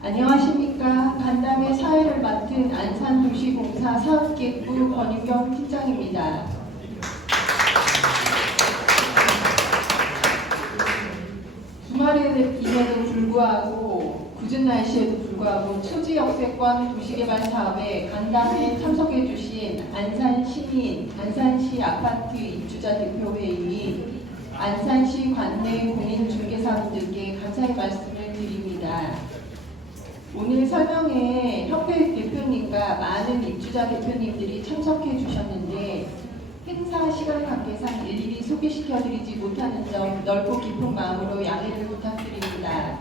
안녕하십니까. 간담회 사회를 맡은 안산도시공사 사업기획부 권윤경 팀장입니다. 주말임에도 불구하고 굳은 날씨에도 불구하고 초지 역세권 도시개발 사업에 간담회에 참석해 주신 안산시민, 안산시 아파트 입주자 대표회의, 안산시 관내 공인중개사분들께 감사의 말씀을 드립니다. 오늘 설명에 협회 대표님과 많은 입주자 대표님들이 참석해 주셨는데 행사 시간 관계상 일일이 소개시켜드리지 못하는 점 넓고 깊은 마음으로 양해를 부탁드립니다.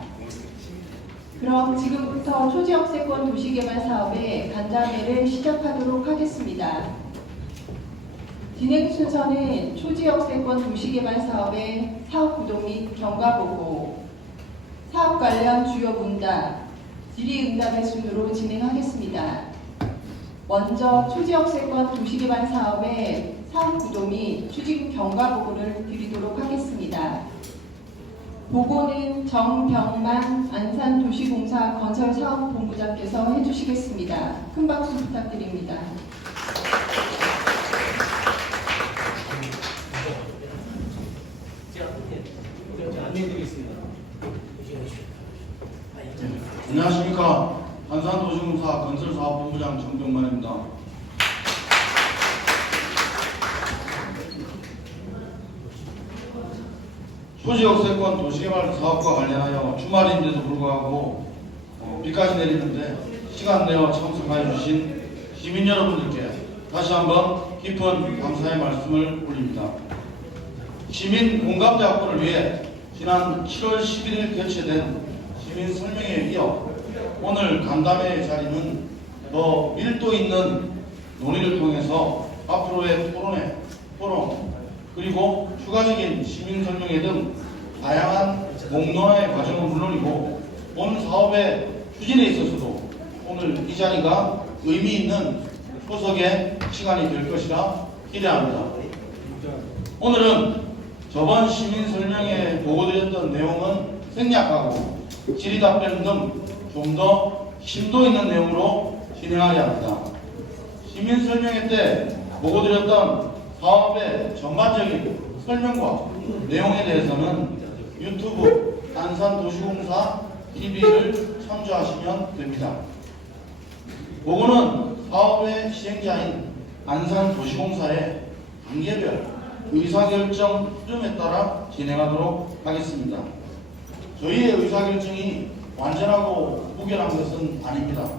그럼 지금부터 초지역세권 도시개발 사업의 간담회를 시작하도록 하겠습니다. 진행 순서는 초지역세권 도시개발 사업의 사업구도 및 경과보고, 사업 관련 주요 문답, 질의응답의 순으로 진행하겠습니다. 먼저 초지역세권 도시개발 사업의 사업구도 및 추진 경과보고를 드리도록 하겠습니다. 보고는 정병만 안산도시공사 건설사업본부장께서 해주시겠습니다. 큰 박수 부탁드립니다. 안내해드리겠습니다. 안녕하십니까. 안산도시공사 건설사업본부장 정병만입니다. 초지역세권 도시개발 사업과 관련하여 주말인데도 불구하고 비까지 내리는데 시간 내어 참석하여 주신 시민 여러분들께 다시 한번 깊은 감사의 말씀을 올립니다. 시민 공감대 확보를 위해 지난 7월 11일 개최된 시민 설명회에 이어 오늘 간담회 자리는 더 밀도 있는 논의를 통해서 앞으로의 토론회, 토론, 그리고 추가적인 시민 설명회 등 다양한 공론화의 과정은 물론이고 본 사업의 추진에 있어서도 오늘 이 자리가 의미 있는 초석의 시간이 될 것이라 기대합니다. 오늘은 저번 시민 설명회에 보고드렸던 내용은 생략하고 질의답변 등 좀 더 심도 있는 내용으로 진행하려 합니다. 시민 설명회 때 보고드렸던 사업의 전반적인 설명과 내용에 대해서는 유튜브 안산도시공사 TV를 참조하시면 됩니다. 보고는 사업의 시행자인 안산도시공사의 단계별 의사결정 흐름에 따라 진행하도록 하겠습니다. 저희의 의사결정이 완전하고 무결한 것은 아닙니다.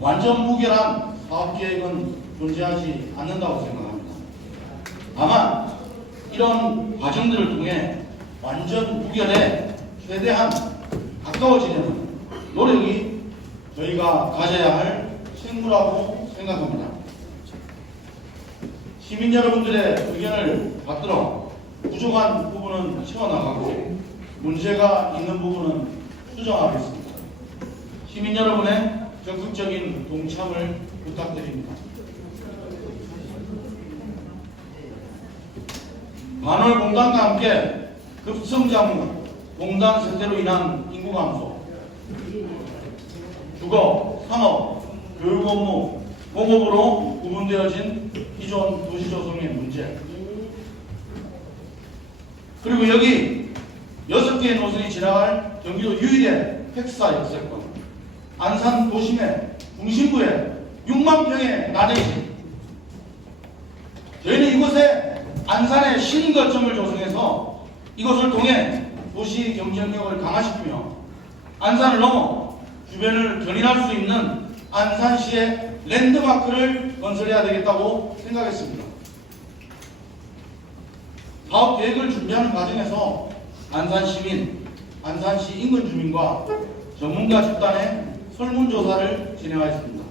완전 무결한 사업계획은 존재하지 않는다고 생각합니다. 다만 이런 과정들을 통해 완전 무결에 최대한 가까워지려는 노력이 저희가 가져야 할 책무라고 생각합니다. 시민 여러분들의 의견을 받들어 부족한 부분은 채워나가고 문제가 있는 부분은 수정하겠습니다. 시민 여러분의 적극적인 동참을 부탁드립니다. 반월 공단과 함께 급성장 공단 세태로 인한 인구 감소, 주거, 산업, 교육 업무, 공업으로 구분되어진 기존 도시 조성의 문제, 그리고 여기 6개의 노선이 지나갈 경기도 유일의 팩사 역세권, 안산 도심의 중심부에 6만 평의 나대지. 저희는 이곳에 안산의 신거점을 조성해서 이것을 통해 도시 경쟁력을 강화시키며 안산을 넘어 주변을 견인할 수 있는 안산시의 랜드마크를 건설해야 되겠다고 생각했습니다. 사업 계획을 준비하는 과정에서 안산시민, 안산시 인근 주민과 전문가 집단의 설문조사를 진행하였습니다.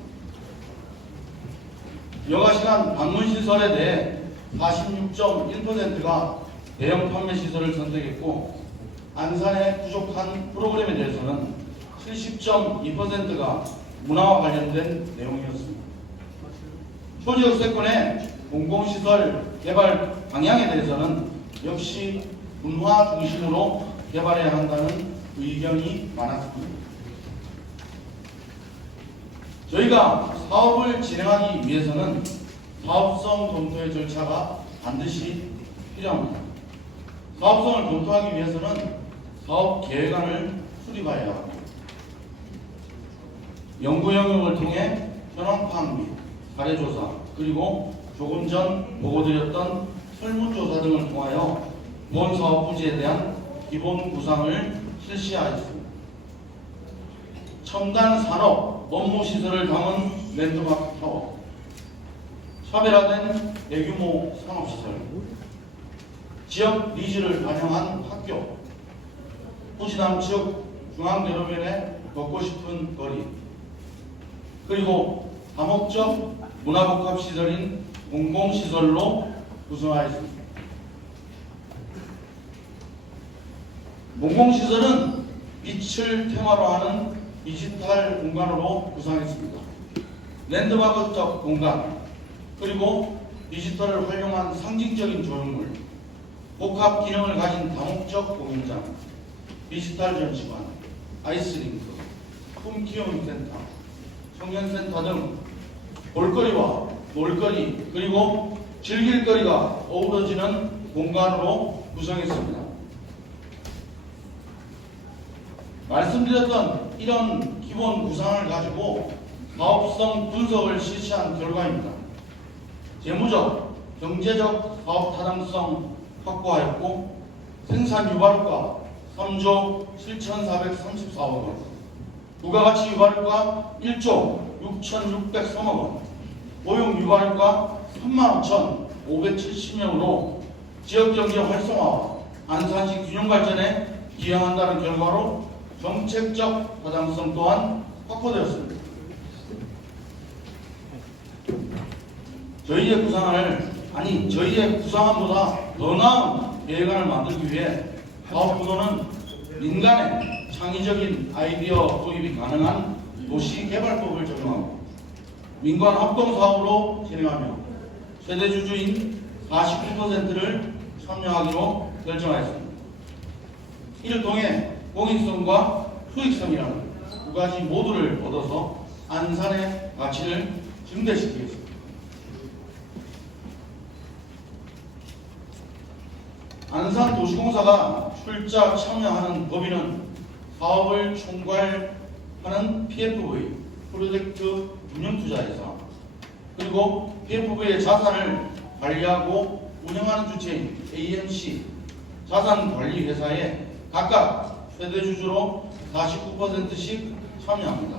여가시간 방문시설에 대해 46.1%가 대형 판매시설을 선택했고 안산의 부족한 프로그램에 대해서는 70.2%가 문화와 관련된 내용이었습니다. 초지역세권의 공공시설 개발 방향에 대해서는 역시 문화 중심으로 개발해야 한다는 의견이 많았습니다. 저희가 사업을 진행하기 위해서는 사업성 검토의 절차가 반드시 필요합니다. 사업성을 검토하기 위해서는 사업 계획안을 수립해야 합니다. 연구 영역을 통해 현황 파악 및 사례 조사, 그리고 조금 전 보고드렸던 설문조사 등을 통하여 본 사업 부지에 대한 기본 구상을 실시하였습니다. 첨단 산업 업무 시설을 담은 랜드마크 타워, 차별화된 대규모 산업시설, 지역 니즈를 반영한 학교, 부지 남측 중앙대로변에 걷고 싶은 거리, 그리고 다목적 문화복합시설인 공공시설로 구성하였습니다. 공공시설은 빛을 테마로 하는 디지털 공간으로 구성했습니다. 랜드마크적 공간, 그리고 디지털을 활용한 상징적인 조형물, 복합 기능을 가진 다목적 공연장, 디지털 전시관, 아이스링크, 품키움 센터, 청년센터 등 볼거리와 놀거리, 그리고 즐길거리가 어우러지는 공간으로 구성했습니다. 말씀드렸던 이런 기본 구상을 가지고 사업성 분석을 실시한 결과입니다. 재무적, 경제적 사업 타당성 확보하였고, 생산 유발효과 3조 7,434억 원, 부가가치 유발효과 1조 6,603억 원, 고용 유발효과 35,570명으로 지역경제 활성화와 안산시 균형 발전에 기여한다는 결과로 정책적 타당성 또한 확보되었습니다. 저희의 구상안보다 더 나은 계획안을 만들기 위해 사업부도는 민간의 창의적인 아이디어 도입이 가능한 도시개발법을 적용하고 민관 합동사업으로 진행하며 최대주주인 49%를 참여하기로 결정하였습니다. 이를 통해 공익성과 수익성이라는 두 가지 모두를 얻어서 안산의 가치를 증대시키겠습니다. 안산도시공사가 출자 참여하는 법인은 사업을 총괄하는 PFV, 프로젝트 운영투자회사, 그리고 PFV의 자산을 관리하고 운영하는 주체인 AMC 자산관리회사에 각각 최대주주로 49%씩 참여합니다.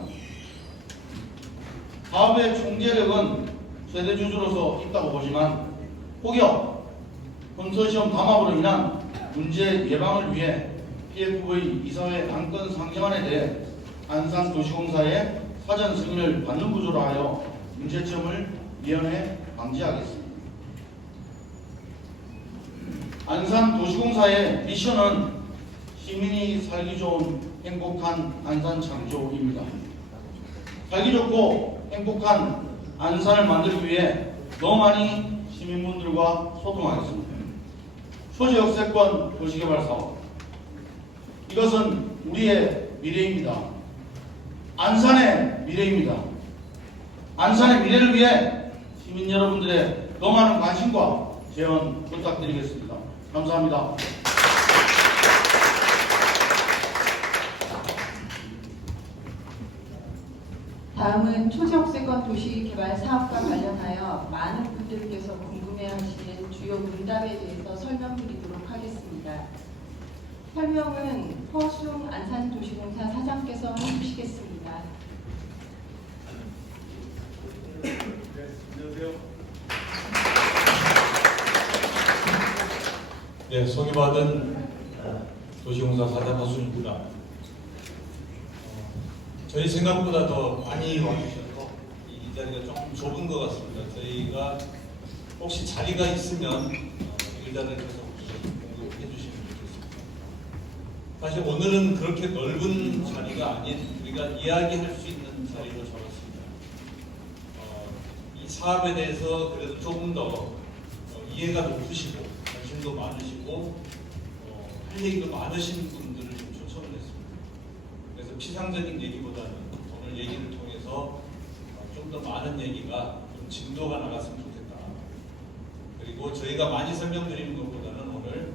사업의 총재력은 최대주주로서 있다고 보지만 혹여 컨소시엄 담합으로 인한 문제 예방을 위해 PFV 이사회 안건 상정안에 대해 안산도시공사의 사전 승인을 받는 구조로 하여 문제점을 미연에 방지하겠습니다. 안산도시공사의 미션은 시민이 살기 좋은 행복한 안산 창조입니다. 살기 좋고 행복한 안산을 만들기 위해 더 많이 시민분들과 소통하겠습니다. 소지역세권 도시개발 사업, 이것은 우리의 미래입니다. 안산의 미래입니다. 안산의 미래를 위해 시민 여러분들의 더 많은 관심과 재원 부탁드리겠습니다. 감사합니다. 다음은 초지역세권 도시개발 사업과 관련하여 많은 분들께서 궁금해하시는 주요 문답에 대해서 설명드리도록 하겠습니다. 설명은 허숭 안산도시공사 사장께서 해주시겠습니다. 안녕하세요. 네, 소개받은 도시공사 사장 허순입니다. 저희 생각보다 더 많이 와주셔서 이 자리가 조금 좁은 것 같습니다. 저희가 혹시 자리가 있으면 의자를 계속 공급해 주시면 좋겠습니다. 사실 오늘은 그렇게 넓은 자리가 아닌 우리가 이야기할 수 있는 자리로 잡았습니다. 이 사업에 대해서 그래도 조금 더 이해가 높으시고 관심도 많으시고 할 얘기도 많으신 분들을 좀 초청을 했습니다. 그래서 피상적인 얘기보다는 오늘 얘기를 통해서 좀 더 많은 얘기가 좀 진도가 나갔으면 좋겠다. 그리고 저희가 많이 설명드리는 것보다는 오늘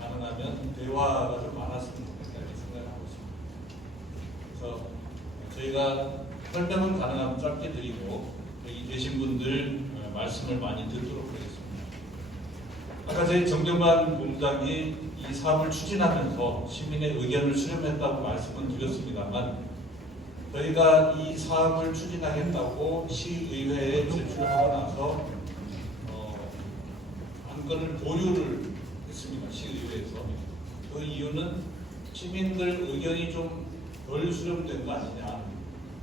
가능하면 대화가 좀 많았으면 좋겠다 이렇게 생각하고 있습니다. 그래서 저희가 설명은 가능하면 짧게 드리고 여기 계신 분들 말씀을 많이 듣도록 하겠습니다. 아까 저희 정경관 본부장이 이 사업을 추진하면서 시민의 의견을 수렴했다고 말씀은 드렸습니다만 저희가 이 사업을 추진하겠다고 시의회에 제출하고 나서 안건을 보류를 했습니다. 시의회에서. 그 이유는 시민들 의견이 좀 덜 수렴된 거 아니냐,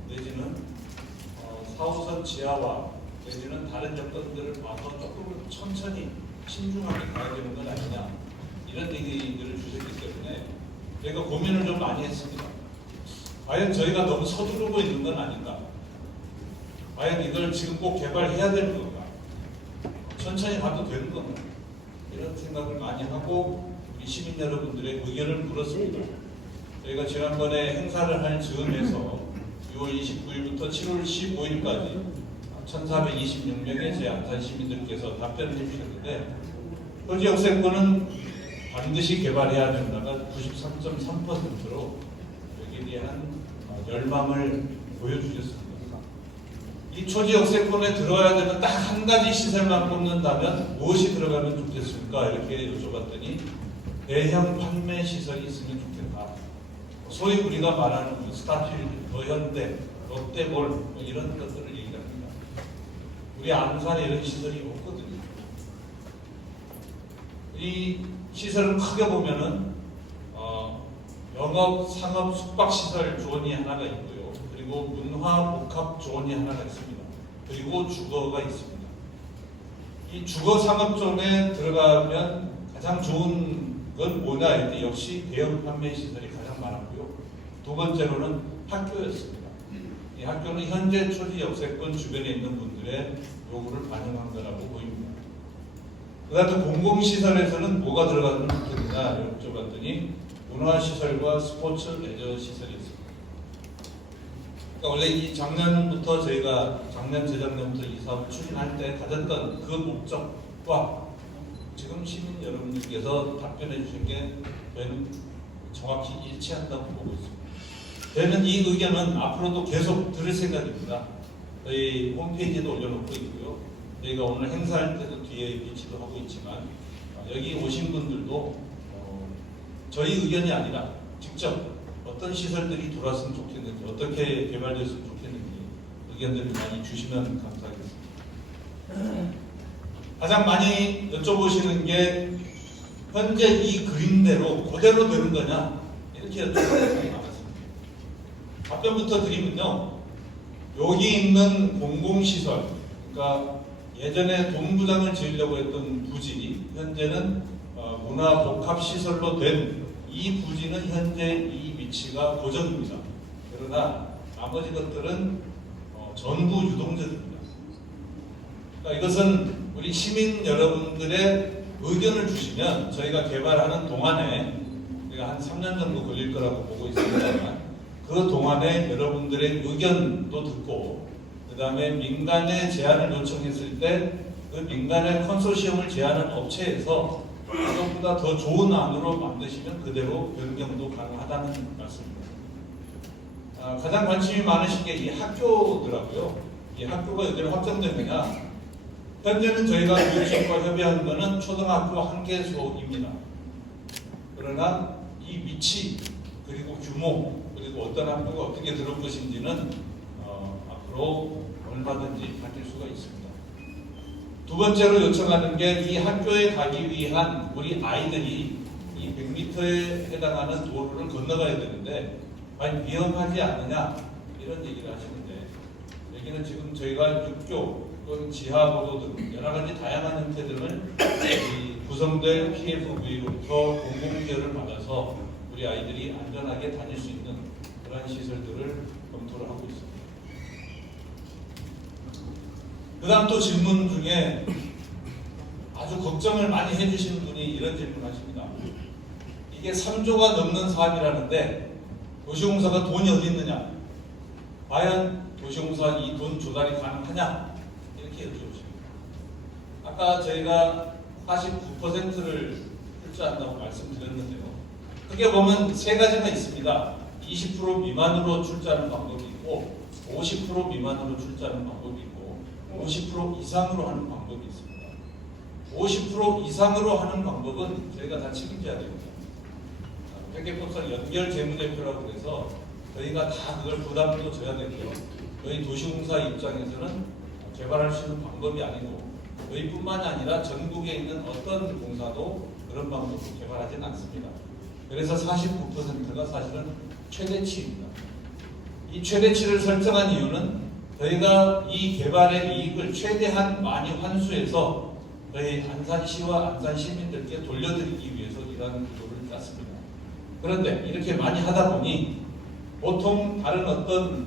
내지는 4호선 지하와 내지는 다른 여건들을 봐서 조금 천천히 신중하게 가야 되는 건 아니냐, 이런 얘기들을 주셨기 때문에 저희가 고민을 좀 많이 했습니다. 과연 저희가 너무 서두르고 있는 건 아닌가? 과연 이걸 지금 꼭 개발해야 되는 건가? 천천히 가도 되는 건가? 이런 생각을 많이 하고 우리 시민 여러분들의 의견을 물었습니다. 저희가 지난번에 행사를 할 즈음에서 6월 29일부터 7월 15일까지 1,426명의 제 안산 시민들께서 답변을 해주셨는데 토지 역세권은 반드시 개발해야 된다가 93.3%로 여기에 대한 열망을 보여주셨습니다. 이 토지 역세권에 들어야 되는 딱 한 가지 시설만 꼽는다면 무엇이 들어가면 좋겠습니까? 이렇게 여쭤봤더니 대형 판매 시설이 있으면 좋겠다. 소위 우리가 말하는 스타필드, 더현대, 롯데몰 뭐 이런 것들을 얘기합니다. 우리 안산에 이런 시설이 없거든요. 이 시설을 크게 보면은 영업, 상업, 숙박시설 존이 하나가 있고요. 그리고 문화, 복합 존이 하나가 있습니다. 그리고 주거가 있습니다. 이 주거 상업 존에 들어가면 가장 좋은 건 뭐냐 할 때 역시 대형 판매 시설이 가장 많았고요. 두 번째로는 학교였습니다. 이 학교는 현재 토지 역세권 주변에 있는 분들의 요구를 반영한 거라고 보입니다. 그 다음에 공공시설에서는 뭐가 들어가면 좋겠느냐 여쭤봤더니 문화시설과 스포츠 레저 시설이 있습니다. 그러니까 원래 이 작년부터 저희가 작년 재작년부터 이 사업을 추진할 때 가졌던 그 목적과 지금 시민 여러분들께서 답변해 주신 게 저희는 정확히 일치한다고 보고 있습니다. 저희는 이 의견은 앞으로도 계속 들을 생각입니다. 저희 홈페이지에도 올려놓고 있고요. 저희가 오늘 행사할 때도 뒤에 비치도 하고 있지만 여기 오신 분들도 저희 의견이 아니라 직접 어떤 시설들이 들어왔으면 좋겠는지, 어떻게 개발됐으면 좋겠는지 의견들을 많이 주시면 감사하겠습니다. 가장 많이 여쭤보시는 게 현재 이 그림대로 그대로 되는 거냐 이렇게 여쭤보시는 분이 많았습니다. 답변부터 드리면요, 여기 있는 공공시설, 그러니까 예전에 동부장을 지으려고 했던 부지, 현재는 문화복합시설로 된 이 부지는 현재 이 위치가 고정입니다. 그러나 나머지 것들은 전부 유동적입니다. 그러니까 이것은 우리 시민 여러분들의 의견을 주시면 저희가 개발하는 동안에 우리가 한 3년 정도 걸릴 거라고 보고 있습니다만 그 동안에 여러분들의 의견도 듣고 그 다음에 민간에 제안을 요청했을 때 그 민간의 컨소시엄을 제안한 업체에서 그것보다 더 좋은 안으로 만드시면 그대로 변경도 가능하다는 말씀입니다. 가장 관심이 많으신 게 이 학교더라고요. 이 학교가 여기를 확정되느냐. 현재는 저희가 교육청과 협의한 것은 초등학교 1개소입니다. 그러나 이 위치 그리고 규모 그리고 어떤 학교가 어떻게 들을 것인지는 앞으로 얼마든지 바뀔 수가 있습니다. 두 번째로 요청하는 게 이 학교에 가기 위한 우리 아이들이 이 100m에 해당하는 도로를 건너가야 되는데 과연 위험하지 않느냐 이런 얘기를 하시는데 여기는 지금 저희가 육교 또는 지하보도 등 여러 가지 다양한 형태들을 구성될 PFV로부터 공공기여를 받아서 우리 아이들이 안전하게 다닐 수 있는 그런 시설들을 검토를 하고 있습니다. 그 다음 또 질문 중에 아주 걱정을 많이 해주시는 분이 이런 질문을 하십니다. 이게 3조가 넘는 사업이라는데 도시공사가 돈이 어디 있느냐? 과연 도시공사 이 돈 조달이 가능하냐 이렇게 여쭤보십니다. 아까 저희가 49%를 출자한다고 말씀드렸는데요. 크게 보면 세 가지가 있습니다. 20% 미만으로 출자하는 방법이 있고 50% 미만으로 출자하는 방법이 있고 50% 이상으로 하는 방법이 있습니다. 50% 이상으로 하는 방법은 저희가 다 책임져야 됩니다. 회계법상 연결 재무대표라고 해서 저희가 다 그걸 부담도 져야 되고요. 저희 도시공사 입장에서는 개발할 수 있는 방법이 아니고 저희뿐만이 아니라 전국에 있는 어떤 공사도 그런 방법으로 개발하지는 않습니다. 그래서 49%가 사실은 최대치입니다. 이 최대치를 설정한 이유는 저희가 이 개발의 이익을 최대한 많이 환수해서 저희 안산시와 안산 시민들께 돌려드리기 위해서 이러한 구조를 짰습니다. 그런데 이렇게 많이 하다 보니 보통 다른 어떤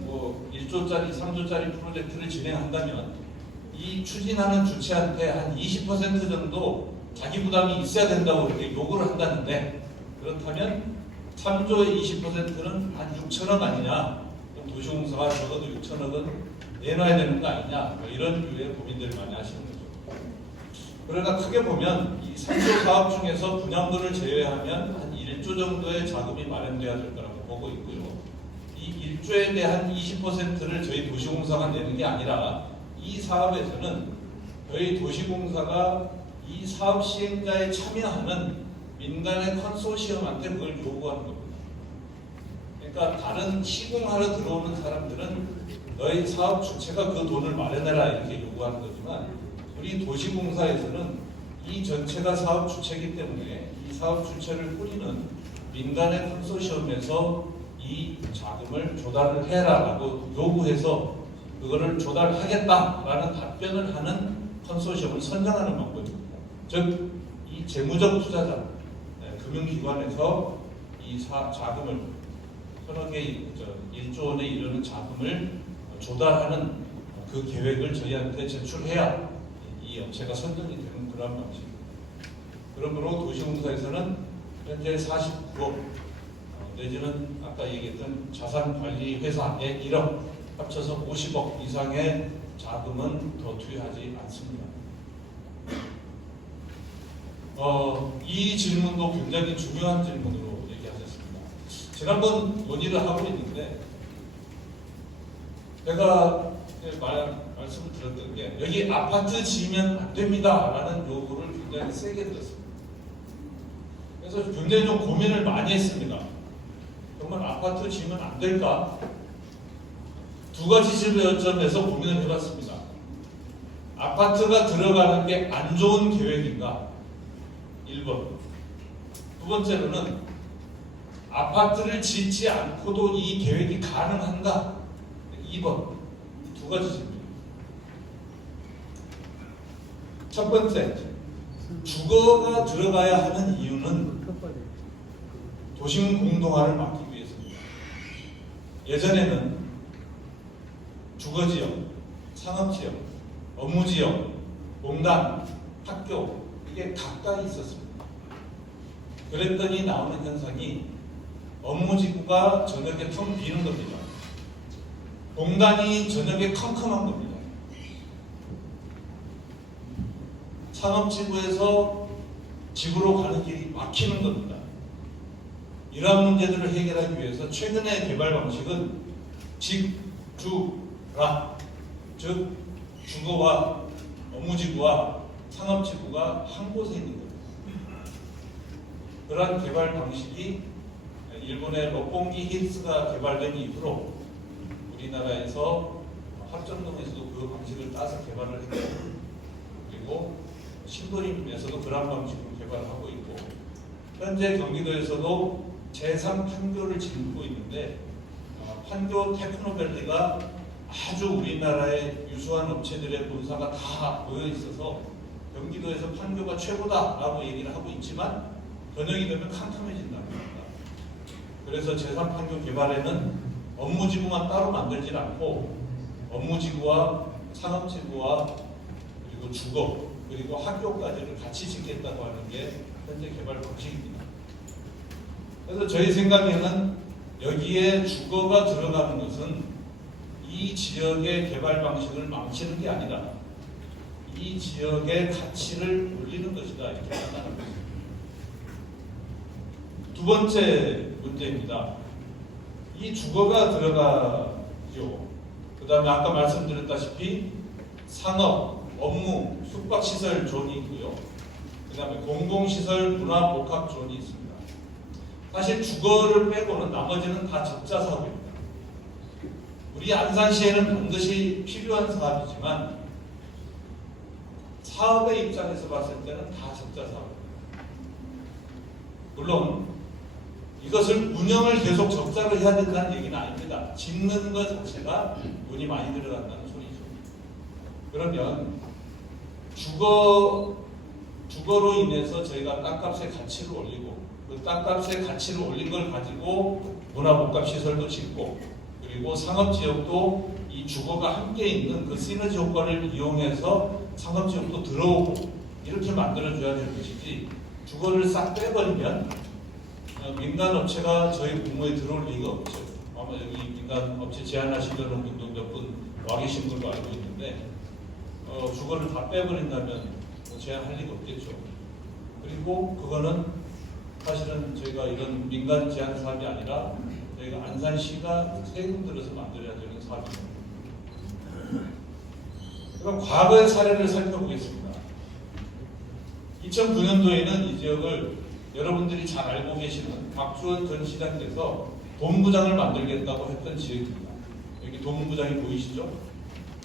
1조짜리, 3조짜리 프로젝트를 진행한다면 이 추진하는 주체한테 한 20% 정도 자기 부담이 있어야 된다고 이렇게 요구를 한다는데 그렇다면 3조의 20%는 한 6천억 아니냐? 그럼 도시공사가 적어도 6천억은 내놔야 되는 거 아니냐? 뭐 이런 류의 고민들을 많이 하시는 거죠. 그러나 크게 보면 이 3조 사업 중에서 분양도를 제외하면 한 1조 정도의 자금이 마련돼야 될 거라고 보고 있고요. 이 1조에 대한 20%를 저희 도시공사가 내는 게 아니라 이 사업에서는 저희 도시공사가 이 사업 시행자에 참여하는 민간의 컨소시엄한테 그걸 요구하는 겁니다. 그러니까 다른 시공하러 들어오는 사람들은 너희 사업 주체가 그 돈을 마련해라 이렇게 요구하는 거지만 우리 도시공사에서는 이 전체가 사업 주체이기 때문에 이 사업 주체를 꾸리는 민간의 컨소시엄에서 이 자금을 조달을 해라라고 요구해서 그거를 조달하겠다라는 답변을 하는 컨소시엄을 선정하는 방법입니다. 즉, 이 재무적 투자자, 금융기관에서 이 자금을 서너 개 1조 원에 이르는 자금을 조달하는 그 계획을 저희한테 제출해야 이 업체가 선정이 되는 그런 방식입니다. 그러므로 도시공사에서는 현재 49억 내지는 아까 얘기했던 자산관리회사의 1억 합쳐서 50억 이상의 자금은 더 투여하지 않습니다. 이 질문도 굉장히 중요한 질문으로 얘기하셨습니다. 지난번 논의를 하고 있는데 제가 말씀을 드렸던 게 여기 아파트 지으면 안 됩니다 라는 요구를 굉장히 세게 들었습니다. 그래서 굉장히 좀 고민을 많이 했습니다. 정말 아파트 지으면 안 될까? 두 가지 지점에서 고민을 해봤습니다. 아파트가 들어가는 게 안 좋은 계획인가? 1번. 두 번째로는 아파트를 짓지 않고도 이 계획이 가능한가? 2번. 두 가지 질문입니다. 첫 번째, 주거가 들어가야 하는 이유는 도심 공동화를 막기 위해서입니다. 예전에는 주거지역, 상업지역, 업무지역, 공단, 학교 이게 가까이 있었습니다. 그랬더니 나오는 현상이 업무지구가 저녁에 텅 비는 겁니다. 공단이 저녁에 컴컴한 겁니다. 상업지구에서 집으로 가는 길이 막히는 겁니다. 이러한 문제들을 해결하기 위해서 최근의 개발 방식은 직주락, 즉 주거와 업무지구와 상업지구가 한 곳에 있는 겁니다. 그러한 개발 방식이 일본의 롯본기 힐스가 개발된 이후로 우리나라에서 합정동에서도 그 방식을 따서 개발을 했고 그리고 신도림에서도 그런 방식으로 개발하고 있고 현재 경기도에서도 제3 판교를 짓고 있는데 판교 테크노밸리가 아주 우리나라의 유수한 업체들의 본사가 다 모여 있어서 경기도에서 판교가 최고다라고 얘기를 하고 있지만 저녁이 되면 캄캄해진다는 겁니다. 그래서 제3 판교 개발에는 업무지구만 따로 만들지 않고 업무지구와 상업지구와 그리고 주거 그리고 학교까지를 같이 짓겠다고 하는 게 현재 개발 방식입니다. 그래서 저희 생각에는 여기에 주거가 들어가는 것은 이 지역의 개발 방식을 망치는 게 아니라 이 지역의 가치를 올리는 것이다 이렇게 판단하고 있습니다. 두 번째 문제입니다. 이 주거가 들어가죠. 그 다음에 아까 말씀드렸다시피 상업, 업무, 숙박시설 존이 있고요. 그 다음에 공공시설, 문화복합 존이 있습니다. 사실 주거를 빼고는 나머지는 다 적자 사업입니다. 우리 안산시에는 반드시 필요한 사업이지만 사업의 입장에서 봤을 때는 다 적자 사업입니다. 물론 이것을 운영을 계속 적자로 해야 된다는 얘기는 아닙니다. 짓는 것 자체가 돈이 많이 들어간다는 소리죠. 그러면 주거로 인해서 저희가 땅값의 가치를 올리고 그 땅값의 가치를 올린 걸 가지고 문화복합 시설도 짓고 그리고 상업지역도 이 주거가 함께 있는 그 시너지 효과를 이용해서 상업지역도 들어오고 이렇게 만들어줘야 될 것이지 주거를 싹 빼버리면 민간업체가 저희 공모에 들어올 리가 없죠. 아마 여기 민간업체 제안하시려는 분도 몇 분 와 계신 걸로 알고 있는데 주거를 다 빼버린다면 제안할 리가 없겠죠. 그리고 그거는 사실은 저희가 이런 민간 제한 사업이 아니라 저희가 안산시가 세금 들여서 만들어야 되는 사업입니다. 그럼 과거의 사례를 살펴보겠습니다. 2009년도에는 이 지역을 여러분들이 잘 알고 계시는 박주원 전 시장께서 본부장을 만들겠다고 했던 지역입니다. 여기 본부장이 보이시죠?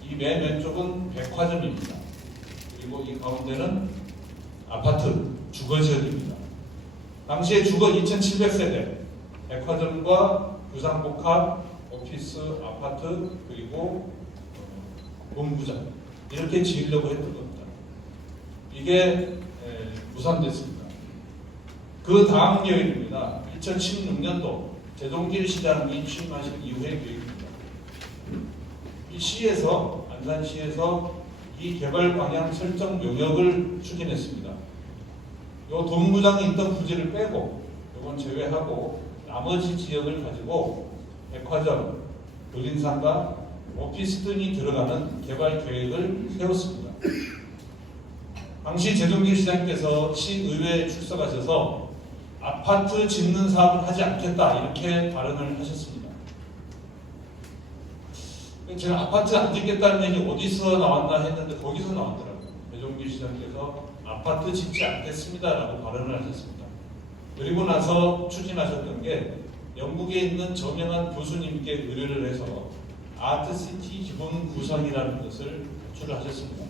이 맨 왼쪽은 백화점입니다. 그리고 이 가운데는 아파트 주거지역입니다. 당시에 주거 2,700세대, 백화점과 부상복합, 오피스, 아파트, 그리고 본부장 이렇게 지으려고 했던 겁니다. 이게 무산됐습니다. 그 다음 계획입니다. 2016년도 재동길 시장이 취임하신 이후의 계획입니다. 이 시에서 안산시에서 이 개발 방향 설정 용역을 추진했습니다. 요 본부장이 있던 부지를 빼고 이건 제외하고 나머지 지역을 가지고 백화점, 도린상가, 오피스 등이 들어가는 개발 계획을 세웠습니다. 당시 재동길 시장께서 시의회에 출석하셔서 아파트 짓는 사업을 하지 않겠다 이렇게 발언을 하셨습니다. 제가 아파트 안 짓겠다는 얘기 어디서 나왔나 했는데 거기서 나왔더라고요. 재동길 시장께서 아파트 짓지 않겠습니다라고 발언을 하셨습니다. 그리고 나서 추진하셨던 게 영국에 있는 저명한 교수님께 의뢰를 해서 아트시티 기본 구상이라는 것을 발표를 하셨습니다.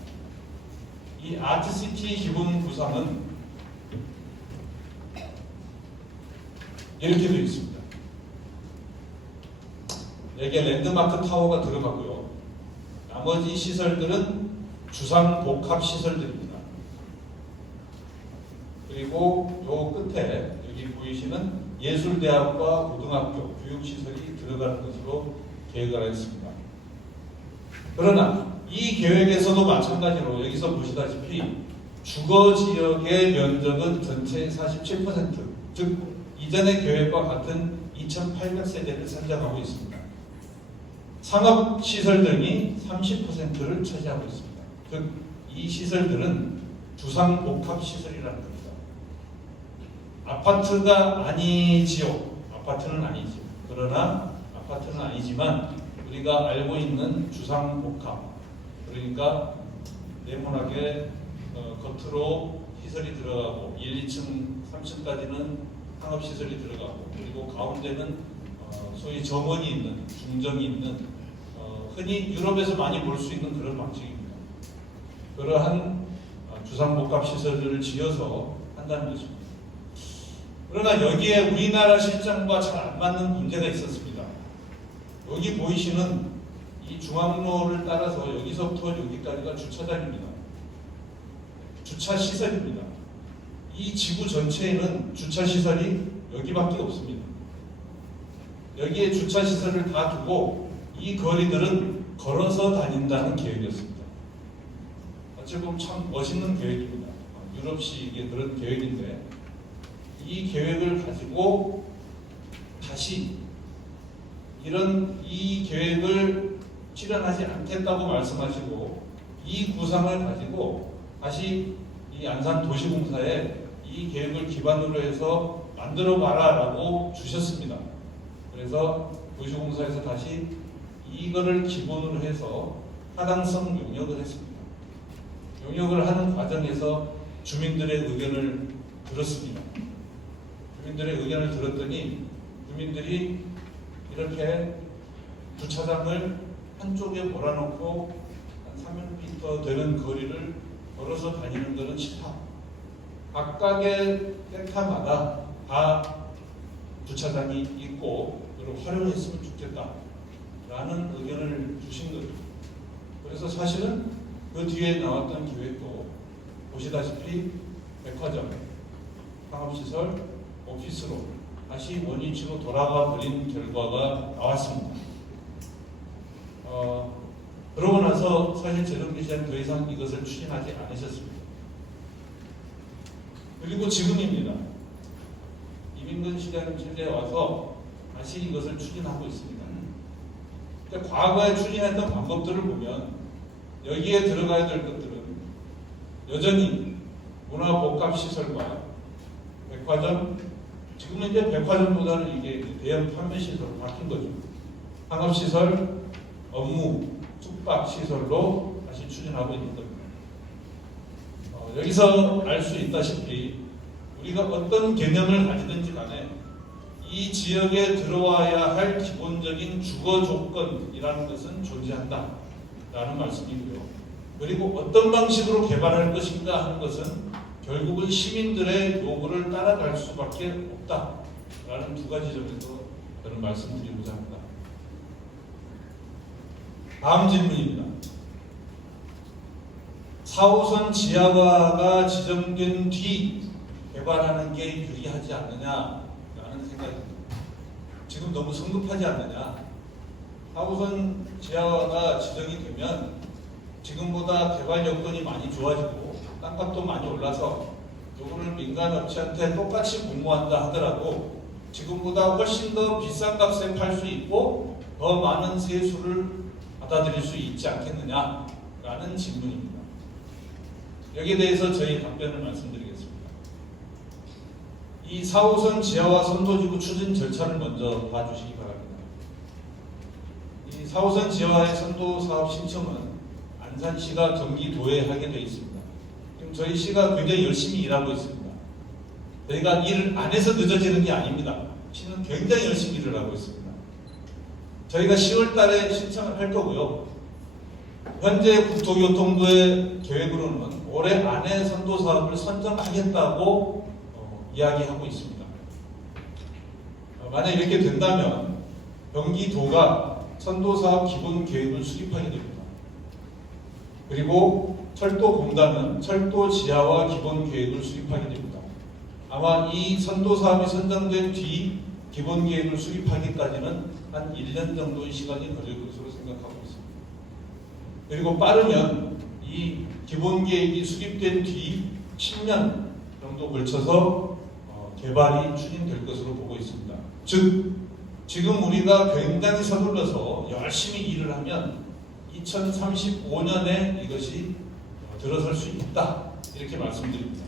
이 아트시티 기본 구상은 이렇게 되어 있습니다. 여기에 랜드마크 타워가 들어가고요. 나머지 시설들은 주상복합 시설들입니다. 그리고 요 끝에 여기 보이시는 예술대학과 고등학교, 교육시설이 들어가는 것으로 계획을 했습니다. 그러나 이 계획에서도 마찬가지로 여기서 보시다시피 주거지역의 면적은 전체의 47%, 즉 이전의 계획과 같은 2,800세대를 산정하고 있습니다. 상업시설 등이 30%를 차지하고 있습니다. 즉 이 시설들은 주상복합시설이라는 겁니다. 아파트가 아니지요. 아파트는 아니죠. 그러나 아파트는 아니지만 우리가 알고 있는 주상복합, 그러니까 네모나게 겉으로 시설이 들어가고 1, 2층, 3층까지는 상업시설이 들어가고 그리고 가운데는 소위 정원이 있는, 중정이 있는 흔히 유럽에서 많이 볼 수 있는 그런 방식입니다. 그러한 주상복합 시설들을 지어서 한다는 것입니다. 그러나 여기에 우리나라 실정과 잘 안 맞는 문제가 있었습니다. 여기 보이시는 이 중앙로를 따라서 여기서부터 여기까지가 주차장입니다. 주차시설입니다. 이 지구 전체에는 주차시설이 여기밖에 없습니다. 여기에 주차시설을 다 두고 이 거리들은 걸어서 다닌다는 계획이었습니다. 어찌 보면 참 멋있는 계획입니다. 유럽식 이게 그런 계획인데 이 계획을 가지고 다시 이 계획을 출연하지 않겠다고 말씀하시고 이 구상을 가지고 다시 이 안산도시공사에 이 계획을 기반으로 해서 만들어봐라라고 주셨습니다. 그래서 도시공사에서 다시 이거를 기본으로 해서 타당성 용역을 했습니다. 용역을 하는 과정에서 주민들의 의견을 들었습니다. 주민들의 의견을 들었더니 주민들이 이렇게 주차장을 한쪽에 몰아놓고 한 300m 되는 거리를 걸어서 다니는 것은 싫다. 각각의 섹터마다 다 주차장이 있고 그걸 활용했으면 좋겠다 라는 의견을 주신 거죠. 그래서 사실은 그 뒤에 나왔던 계획도 보시다시피 백화점, 상업시설, 오피스로 다시 원위치로 돌아가 버린 결과가 나왔습니다. 그러고 나서 사실 재정비 시장 더 이상 이것을 추진하지 않으셨습니다. 그리고 지금입니다. 이민근 시장님 체제에 와서 다시 이것을 추진하고 있습니다. 그러니까 과거에 추진했던 방법들을 보면 여기에 들어가야 될 것들은 여전히 문화복합시설과 백화점, 지금은 이제 백화점보다는 이게 대형 판매시설로 바뀐 거죠. 상업시설, 업무, 숙박시설로 다시 추진하고 있는 겁니다. 여기서 알 수 있다시피 우리가 어떤 개념을 가지든지 간에 이 지역에 들어와야 할 기본적인 주거 조건이라는 것은 존재한다 라는 말씀이고요. 그리고 어떤 방식으로 개발할 것인가 하는 것은 결국은 시민들의 요구를 따라갈 수밖에 없다 라는 두 가지 점에서 저는 말씀드리고자 합니다. 다음 질문입니다. 4호선 지하화가 지정된 뒤 개발하는 게 유리하지 않느냐라는 생각입니다. 지금 너무 성급하지 않느냐. 4호선 지하화가 지정이 되면 지금보다 개발 여건이 많이 좋아지고 땅값도 많이 올라서 요거를 민간 업체한테 똑같이 공모한다 하더라도 지금보다 훨씬 더 비싼 값에 팔 수 있고 더 많은 세수를 받아들일 수 있지 않겠느냐라는 질문입니다. 여기에 대해서 저희 답변을 말씀드리겠습니다. 이 4호선 지하화 선도지구 추진 절차를 먼저 봐주시기 바랍니다. 이 4호선 지하화의 선도 사업 신청은 안산시가 경기도에 하게 되어 있습니다. 지금 저희 시가 굉장히 열심히 일하고 있습니다. 저희가 일을 안 해서 늦어지는 게 아닙니다. 시는 굉장히 열심히 일을 하고 있습니다. 저희가 10월 달에 신청을 할 거고요. 현재 국토교통부의 계획으로는 올해 안에 선도 사업을 선정하겠다고 이야기하고 있습니다. 만약 이렇게 된다면 경기도가 선도 사업 기본 계획을 수립하게 됩니다. 그리고 철도공단은 철도 지하화 기본 계획을 수립하게 됩니다. 아마 이 선도 사업이 선정된 뒤 기본 계획을 수립하기까지는 한 1년 정도의 시간이 걸릴 것으로 생각하고 있습니다. 그리고 빠르면 이 기본 계획이 수립된 뒤 10년 정도 걸쳐서 개발이 추진될 것으로 보고 있습니다. 즉 지금 우리가 굉장히 서둘러서 열심히 일을 하면 2035년에 이것이 들어설 수 있다 이렇게 말씀드립니다.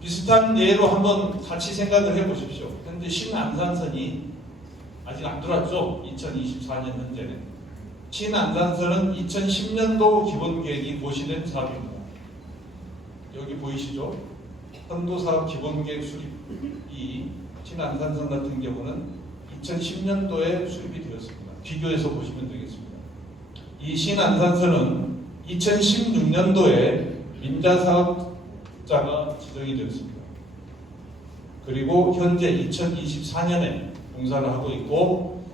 비슷한 예로 한번 같이 생각을 해보십시오. 현재 신안산선이 아직 안 들어왔죠. 2024년 현재는. 신안산선은 2010년도 기본계획이 고시된 사업입니다. 여기 보이시죠? 선도사업 기본계획 수립이 신안산선 같은 경우는 2010년도에 수립이 되었습니다. 비교해서 보시면 되겠습니다. 이 신안산선은 2016년도에 민자사업자가 지정이 되었습니다. 그리고 현재 2024년에 공사를 하고 있고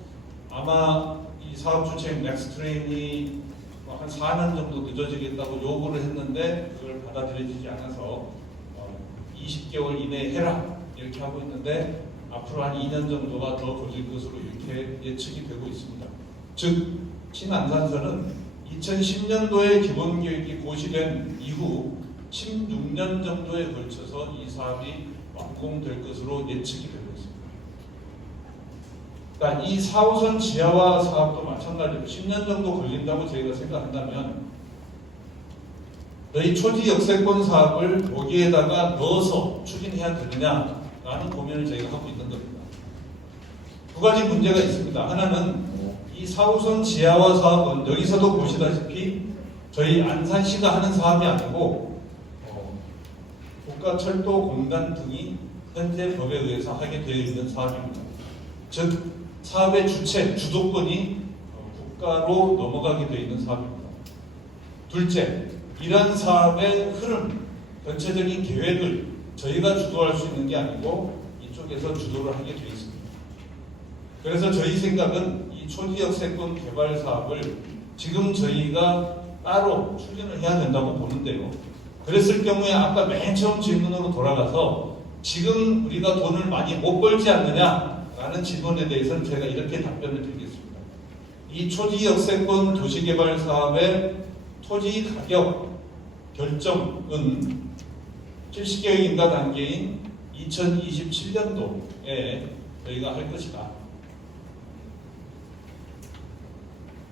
아마 이 사업 주체인 넥스트레인이 한 4년 정도 늦어지겠다고 요구를 했는데 그걸 받아들여지지 않아서 20개월 이내에 해라 이렇게 하고 있는데 앞으로 한 2년 정도가 더 걸릴 것으로 이렇게 예측이 되고 있습니다. 즉 신안산선은 2010년도에 기본계획이 고시된 이후 16년 정도에 걸쳐서 이 사업이 완공될 것으로 예측이 되고 있습니다. 그러니까 이 4호선 지하화 사업도 마찬가지로 10년 정도 걸린다고 저희가 생각한다면 저희 초지 역세권 사업을 여기에다가 넣어서 추진해야 되느냐라는 고민을 저희가 하고 있는 겁니다. 두 가지 문제가 있습니다. 하나는 이 4호선 지하화 사업은 여기서도 보시다시피 저희 안산시가 하는 사업이 아니고 국가철도공단 등이 현재 법에 의해서 하게 되어 있는 사업입니다. 즉 사업의 주체, 주도권이 국가로 넘어가게 되어 있는 사업입니다. 둘째, 이러한 사업의 흐름, 전체적인 계획을 저희가 주도할 수 있는 게 아니고 이쪽에서 주도를 하게 되어 있습니다. 그래서 저희 생각은 이 초지역세권 개발 사업을 지금 저희가 따로 추진을 해야 된다고 보는데요. 그랬을 경우에 아까 맨 처음 질문으로 돌아가서 지금 우리가 돈을 많이 못 벌지 않느냐라는 질문에 대해서는 제가 이렇게 답변을 드리겠습니다. 이 초지역세권 도시개발 사업의 토지 가격 결정은 70개월 인가 단계인 2027년도에 저희가 할 것이다.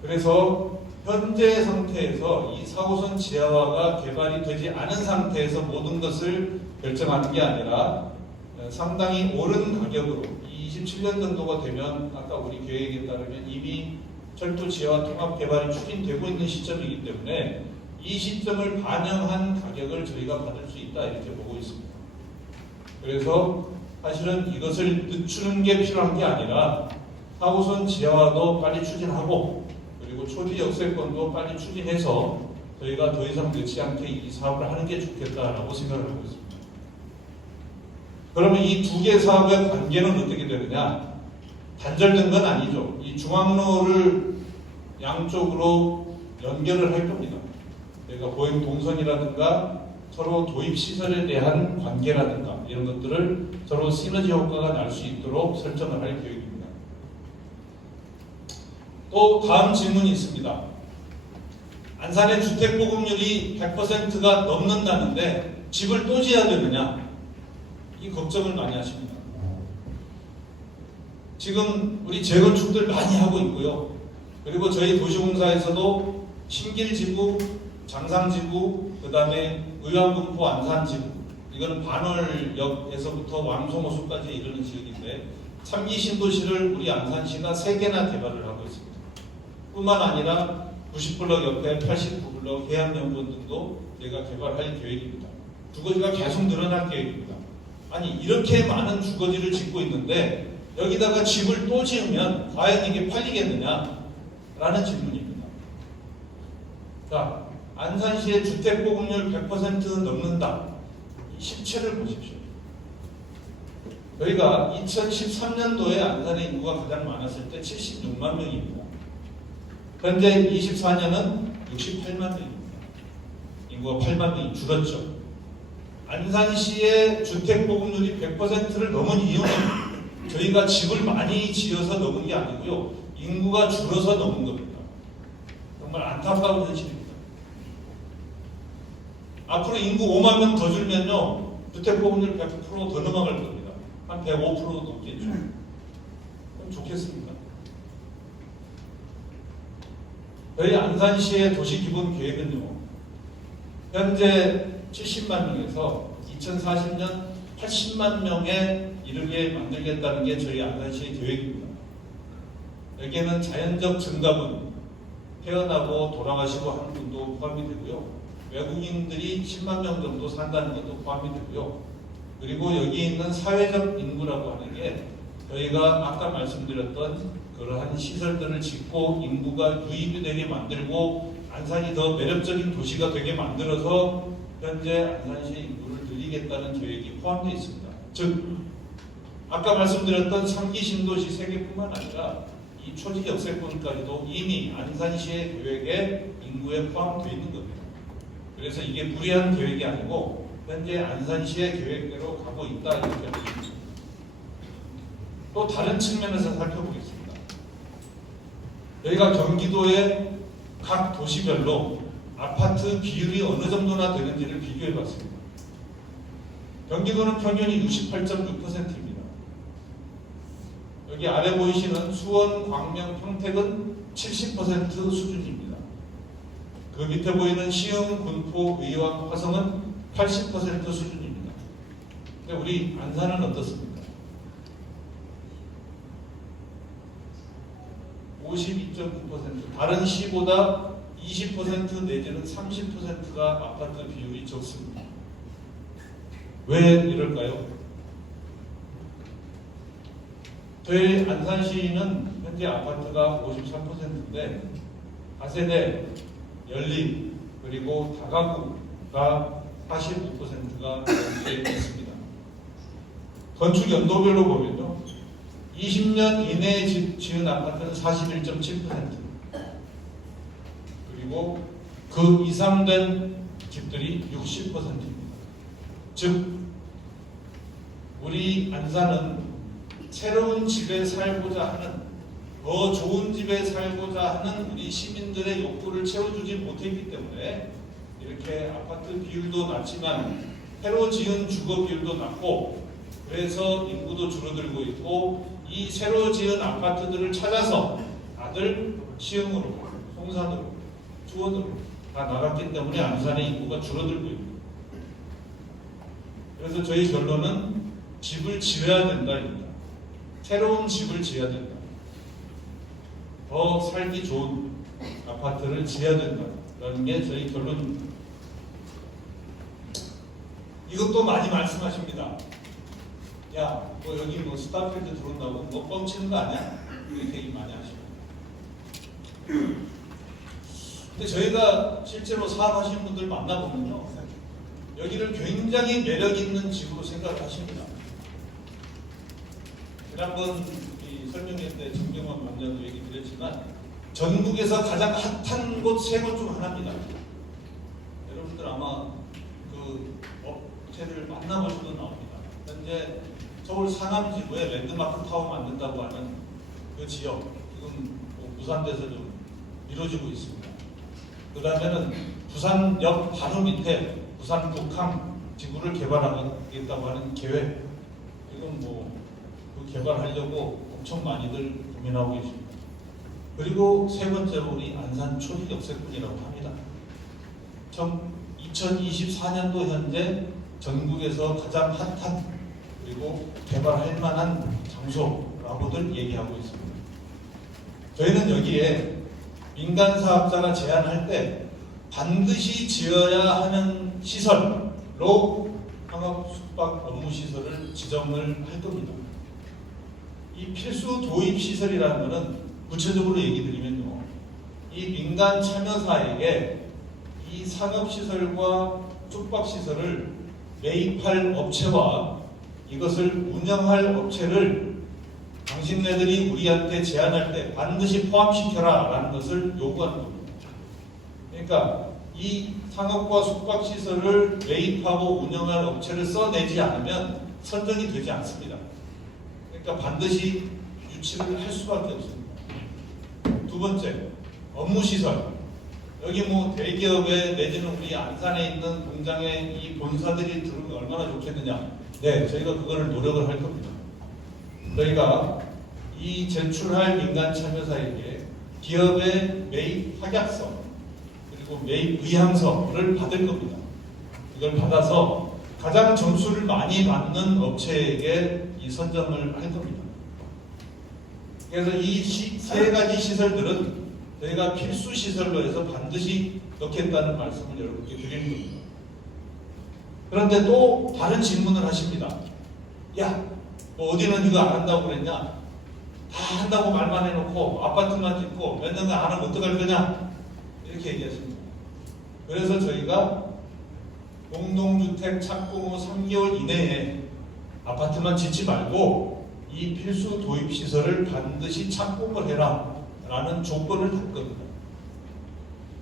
그래서 현재 상태에서 이 4호선 지하화가 개발이 되지 않은 상태에서 모든 것을 결정하는 게 아니라 상당히 오른 가격으로 27년 정도가 되면 아까 우리 계획에 따르면 이미 철도 지하화 통합 개발이 추진되고 있는 시점이기 때문에 이 시점을 반영한 가격을 저희가 받을 수 있다 이렇게 보고 있습니다. 그래서 사실은 이것을 늦추는 게 필요한 게 아니라 4호선 지하화도 빨리 추진하고 그리고 초지 역세권도 빨리 추진해서 저희가 더 이상 늦지 않게 이 사업을 하는 게 좋겠다라고 생각을 하고 있습니다. 그러면 이 두 개 사업의 관계는 어떻게 되느냐? 단절된 건 아니죠. 이 중앙로를 양쪽으로 연결을 할 겁니다. 그러니까 보행 동선이라든가 서로 도입 시설에 대한 관계라든가 이런 것들을 서로 시너지 효과가 날 수 있도록 설정을 할 계획입니다. 또 다음 질문이 있습니다. 안산의 주택 보급률이 100%가 넘는다는데 집을 또 지어야 되느냐? 이 걱정을 많이 하십니다. 지금 우리 재건축들 많이 하고 있고요. 그리고 저희 도시공사에서도 신길지구, 장상지구, 그 다음에 의왕분포 안산지구, 이거는 반월역에서부터 왕송호수까지 이르는 지역인데 3기 신도시를 우리 안산시가 3개나 개발을 하고 있습니다. 뿐만 아니라 90블럭 옆에 89블럭 해양연구원 등도 저희가 개발할 계획입니다. 주거지가 계속 늘어날 계획입니다. 아니 이렇게 많은 주거지를 짓고 있는데 여기다가 집을 또 지으면 과연 이게 팔리겠느냐? 라는 질문입니다. 자, 안산시의 주택 보급률 100% 넘는다. 이 실체를 보십시오. 저희가 2013년도에 안산의 인구가 가장 많았을 때 76만 명입니다. 현재 24년은 68만 명입니다. 인구가 8만 명이 줄었죠. 안산시의 주택 보급률이 100%를 넘은 이유는 저희가 집을 많이 지어서 넘은 게 아니고요. 인구가 줄어서 넘은 겁니다. 정말 안타까운 현실입니다. 앞으로 인구 5만 명 더 줄면요. 주택 보급률 100% 더 넘어갈 겁니다. 한 105% 넘겠죠. 그럼 좋겠습니까? 저희 안산시의 도시기본계획은요. 현재 70만 명에서 2040년 80만 명에 이르게 만들겠다는 게 저희 안산시의 계획입니다. 여기에는 자연적 증가분, 태어나고 돌아가시고 하는 분도 포함이 되고요. 외국인들이 10만 명 정도 산다는 것도 포함이 되고요. 그리고 여기 있는 사회적 인구라고 하는 게 저희가 아까 말씀드렸던 그러한 시설들을 짓고 인구가 유입이 되게 만들고 안산이 더 매력적인 도시가 되게 만들어서 현재 안산시의 인구를 늘리겠다는 계획이 포함되어 있습니다. 즉 아까 말씀드렸던 3기 신도시 3개뿐만 아니라 이 초지 역세권까지도 이미 안산시의 계획에 인구에 포함되어 있는 겁니다. 그래서 이게 무리한 계획이 아니고 현재 안산시의 계획대로 가고 있다 이렇게 보입니다. 또 다른 측면에서 살펴보겠습니다. 저희가 경기도의 각 도시별로 아파트 비율이 어느 정도나 되는지를 비교해 봤습니다. 경기도는 평균이 68.6%입니다. 여기 아래 보이시는 수원, 광명, 평택은 70% 수준입니다. 그 밑에 보이는 시흥, 군포, 의왕, 화성은 80% 수준입니다. 근데 우리 안산은 어떻습니까? 52.9%, 다른 시보다 20% 내지는 30%가 아파트 비율이 적습니다. 왜 이럴까요? 저희 안산시는 현재 아파트가 53%인데 다세대, 연립, 그리고 다가구가 45%가 연계되어 있습니다. 건축 연도별로 보면요, 20년 이내에 지은 아파트는 41.7%, 그리고 그 이상 된 집들이 60%입니다. 즉 우리 안산은 새로운 집에 살고자 하는, 더 좋은 집에 살고자 하는 우리 시민들의 욕구를 채워주지 못했기 때문에 이렇게 아파트 비율도 낮지만 새로 지은 주거 비율도 낮고, 그래서 인구도 줄어들고 있고, 이 새로 지은 아파트들을 찾아서 다들 시흥으로, 송산으로, 수원으로 다 나갔기 때문에 안산의 인구가 줄어들고 있습니다. 그래서 저희 결론은 집을 지어야 된다입니다. 새로운 집을 지어야 된다. 더 살기 좋은 아파트를 지어야 된다라는 게 저희 결론입니다. 이것도 많이 말씀하십니다. 야, 뭐 여기 뭐 스타필드 들어온다고 뭐 뻥치는 거 아니야? 이렇게 얘기 많이 하십니다. 근데 저희가 실제로 사업하시는 분들 만나보면요, 여기를 굉장히 매력 있는 집으로 생각하십니다. 지난번 이 설명회 때 정경원 원장도 얘기 드렸지만 전국에서 가장 핫한 곳 세 곳 중 하나입니다. 여러분들 아마 그 업체를 만나보셔도 나옵니다. 현재 서울 상암지구에 랜드마크 타워 만든다고 하는 그 지역, 지금 부산대에서 좀 이루어지고 있습니다. 그 다음에는 부산역 바로 밑에 부산 북항 지구를 개발하겠다고 하는 계획, 지금 그 개발하려고 엄청 많이들 고민하고 계십니다. 그리고 세 번째로 우리 안산 초리역세권이라고 합니다. 2024년도 현재 전국에서 가장 핫한 그리고 개발할 만한 장소라고들 얘기하고 있습니다. 저희는 여기에 민간 사업자가 제안할 때 반드시 지어야 하는 시설로 상업 숙박 업무 시설을 지정을 할 겁니다. 이 필수 도입 시설이라는 것은 구체적으로 얘기 드리면요, 이 민간 참여사에게 이 상업 시설과 숙박 시설을 매입할 업체와 이것을 운영할 업체를 당신네들이 우리한테 제안할 때 반드시 포함시켜라 라는 것을 요구하는 겁니다. 그러니까 이 상업과 숙박시설을 매입하고 운영할 업체를 써내지 않으면 선정이 되지 않습니다. 그러니까 반드시 유치를 할 수밖에 없습니다. 두 번째, 업무시설. 여기 대기업에 내지는 우리 안산에 있는 공장에 이 본사들이 들어오면 얼마나 좋겠느냐. 네, 저희가 그거를 노력을 할 겁니다. 저희가 이 제출할 민간 참여사에게 기업의 매입 확약서 그리고 매입 의향서를 받을 겁니다. 이걸 받아서 가장 점수를 많이 받는 업체에게 이 선정을 할 겁니다. 그래서 이 세 가지 시설들은 저희가 필수 시설로 해서 반드시 넣겠다는 말씀을 여러분께 드리는 겁니다. 그런데 또 다른 질문을 하십니다. 야, 어디는 이거 안 한다고 그랬냐? 다 한다고 말만 해놓고 아파트만 짓고 몇 년간 안 하면 어떡할 거냐? 이렇게 얘기하십니다. 그래서 저희가 공동주택 착공 후 3개월 이내에 아파트만 짓지 말고 이 필수 도입 시설을 반드시 착공을 해라 라는 조건을 달 겁니다.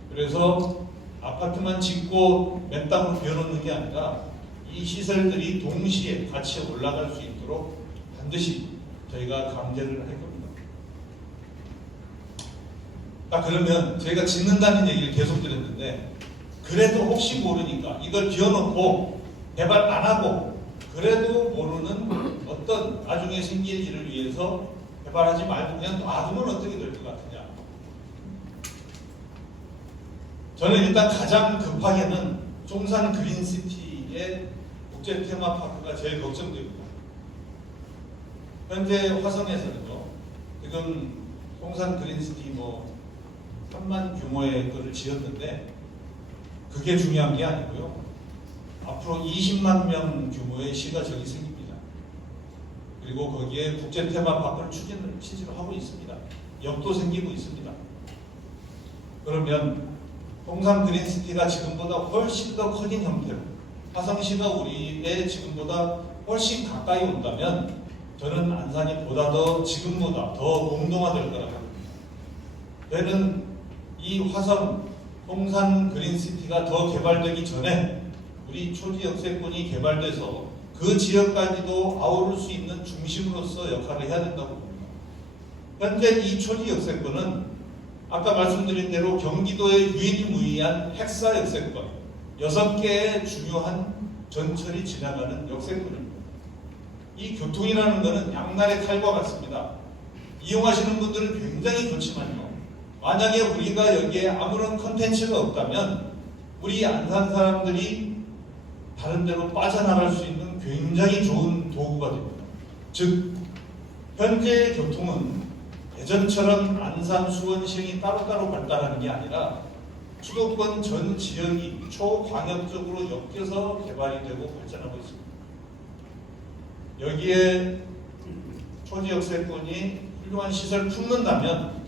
그래서 아파트만 짓고 맨 땅으로 비워놓는 게 아니라 이 시설들이 동시에 같이 올라갈 수 있도록 반드시 저희가 강제를 할 겁니다. 그러면 저희가 짓는다는 얘기를 계속 드렸는데, 그래도 혹시 모르니까 이걸 비워놓고 개발 안 하고 그래도 모르는 어떤 나중에 생길 일을 위해서 개발하지 말고 그냥 놔두면 어떻게 될 것 같으냐. 저는 일단 가장 급하게는 송산 그린시티의 국제 테마파크가 제일 걱정됩니다. 현재 화성에서는요, 지금 송산 그린시티 3만 규모의 거를 지었는데 그게 중요한 게 아니고요. 앞으로 20만 명 규모의 시가 저기 생깁니다. 그리고 거기에 국제 테마파크를 추진을 실제로 하고 있습니다. 역도 생기고 있습니다. 그러면 송산 그린시티가 지금보다 훨씬 더 커진 형태로 화성시가 우리의 지금보다 훨씬 가까이 온다면 저는 안산이 보다 더 지금보다 더 공동화될 거라고 합니다. 저는 이 화성 송산 그린시티가 더 개발되기 전에 우리 초지 역세권이 개발돼서 그 지역까지도 아우를 수 있는 중심으로서 역할을 해야 된다고 봅니다. 현재 이 초지 역세권은 아까 말씀드린 대로 경기도의 유일무이한 핵사 역세권 6개의 중요한 전철이 지나가는 역세권입니다. 이 교통이라는 것은 양날의 칼과 같습니다. 이용하시는 분들은 굉장히 좋지만요. 만약에 우리가 여기에 아무런 컨텐츠가 없다면 우리 안산 사람들이 다른 데로 빠져나갈 수 있는 굉장히 좋은 도구가 됩니다. 즉 현재의 교통은 예전처럼 안산, 수원, 시흥이 따로따로 발달하는 게 아니라 수도권 전 지역이 초광역적으로 엮여서 개발이 되고 발전하고 있습니다. 여기에 초지 역세권이 훌륭한 시설을 품는다면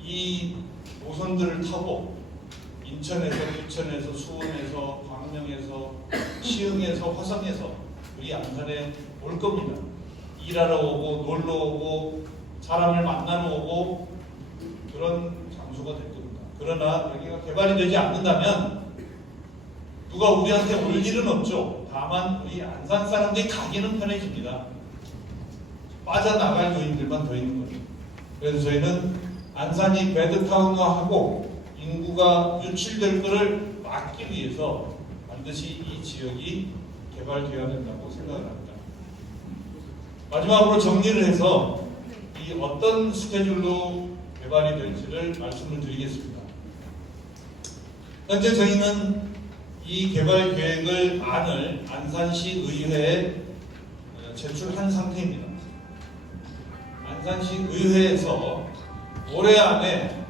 이 노선들을 타고 인천에서, 부천에서, 수원에서, 광명에서, 시흥에서, 화성에서 우리 안산에 올 겁니다. 일하러 오고 놀러 오고 사람을 만나러 오고 그런 장소가 될 겁니다. 그러나 여기가 개발이 되지 않는다면 누가 우리한테 올 일은 없죠. 다만 우리 안산 사람들이 가기는 편해집니다. 빠져나갈 요인들만 더 있는 거죠. 그래서 저희는 안산이 배드타운화하고 인구가 유출될 것을 막기 위해서 반드시 이 지역이 개발되어야 된다고 생각을 합니다. 마지막으로 정리를 해서 이 어떤 스케줄로 개발이 될지를 말씀을 드리겠습니다. 현재 저희는 이 개발 계획을 안을 안산시 의회에 제출한 상태입니다. 안산시 의회에서 올해 안에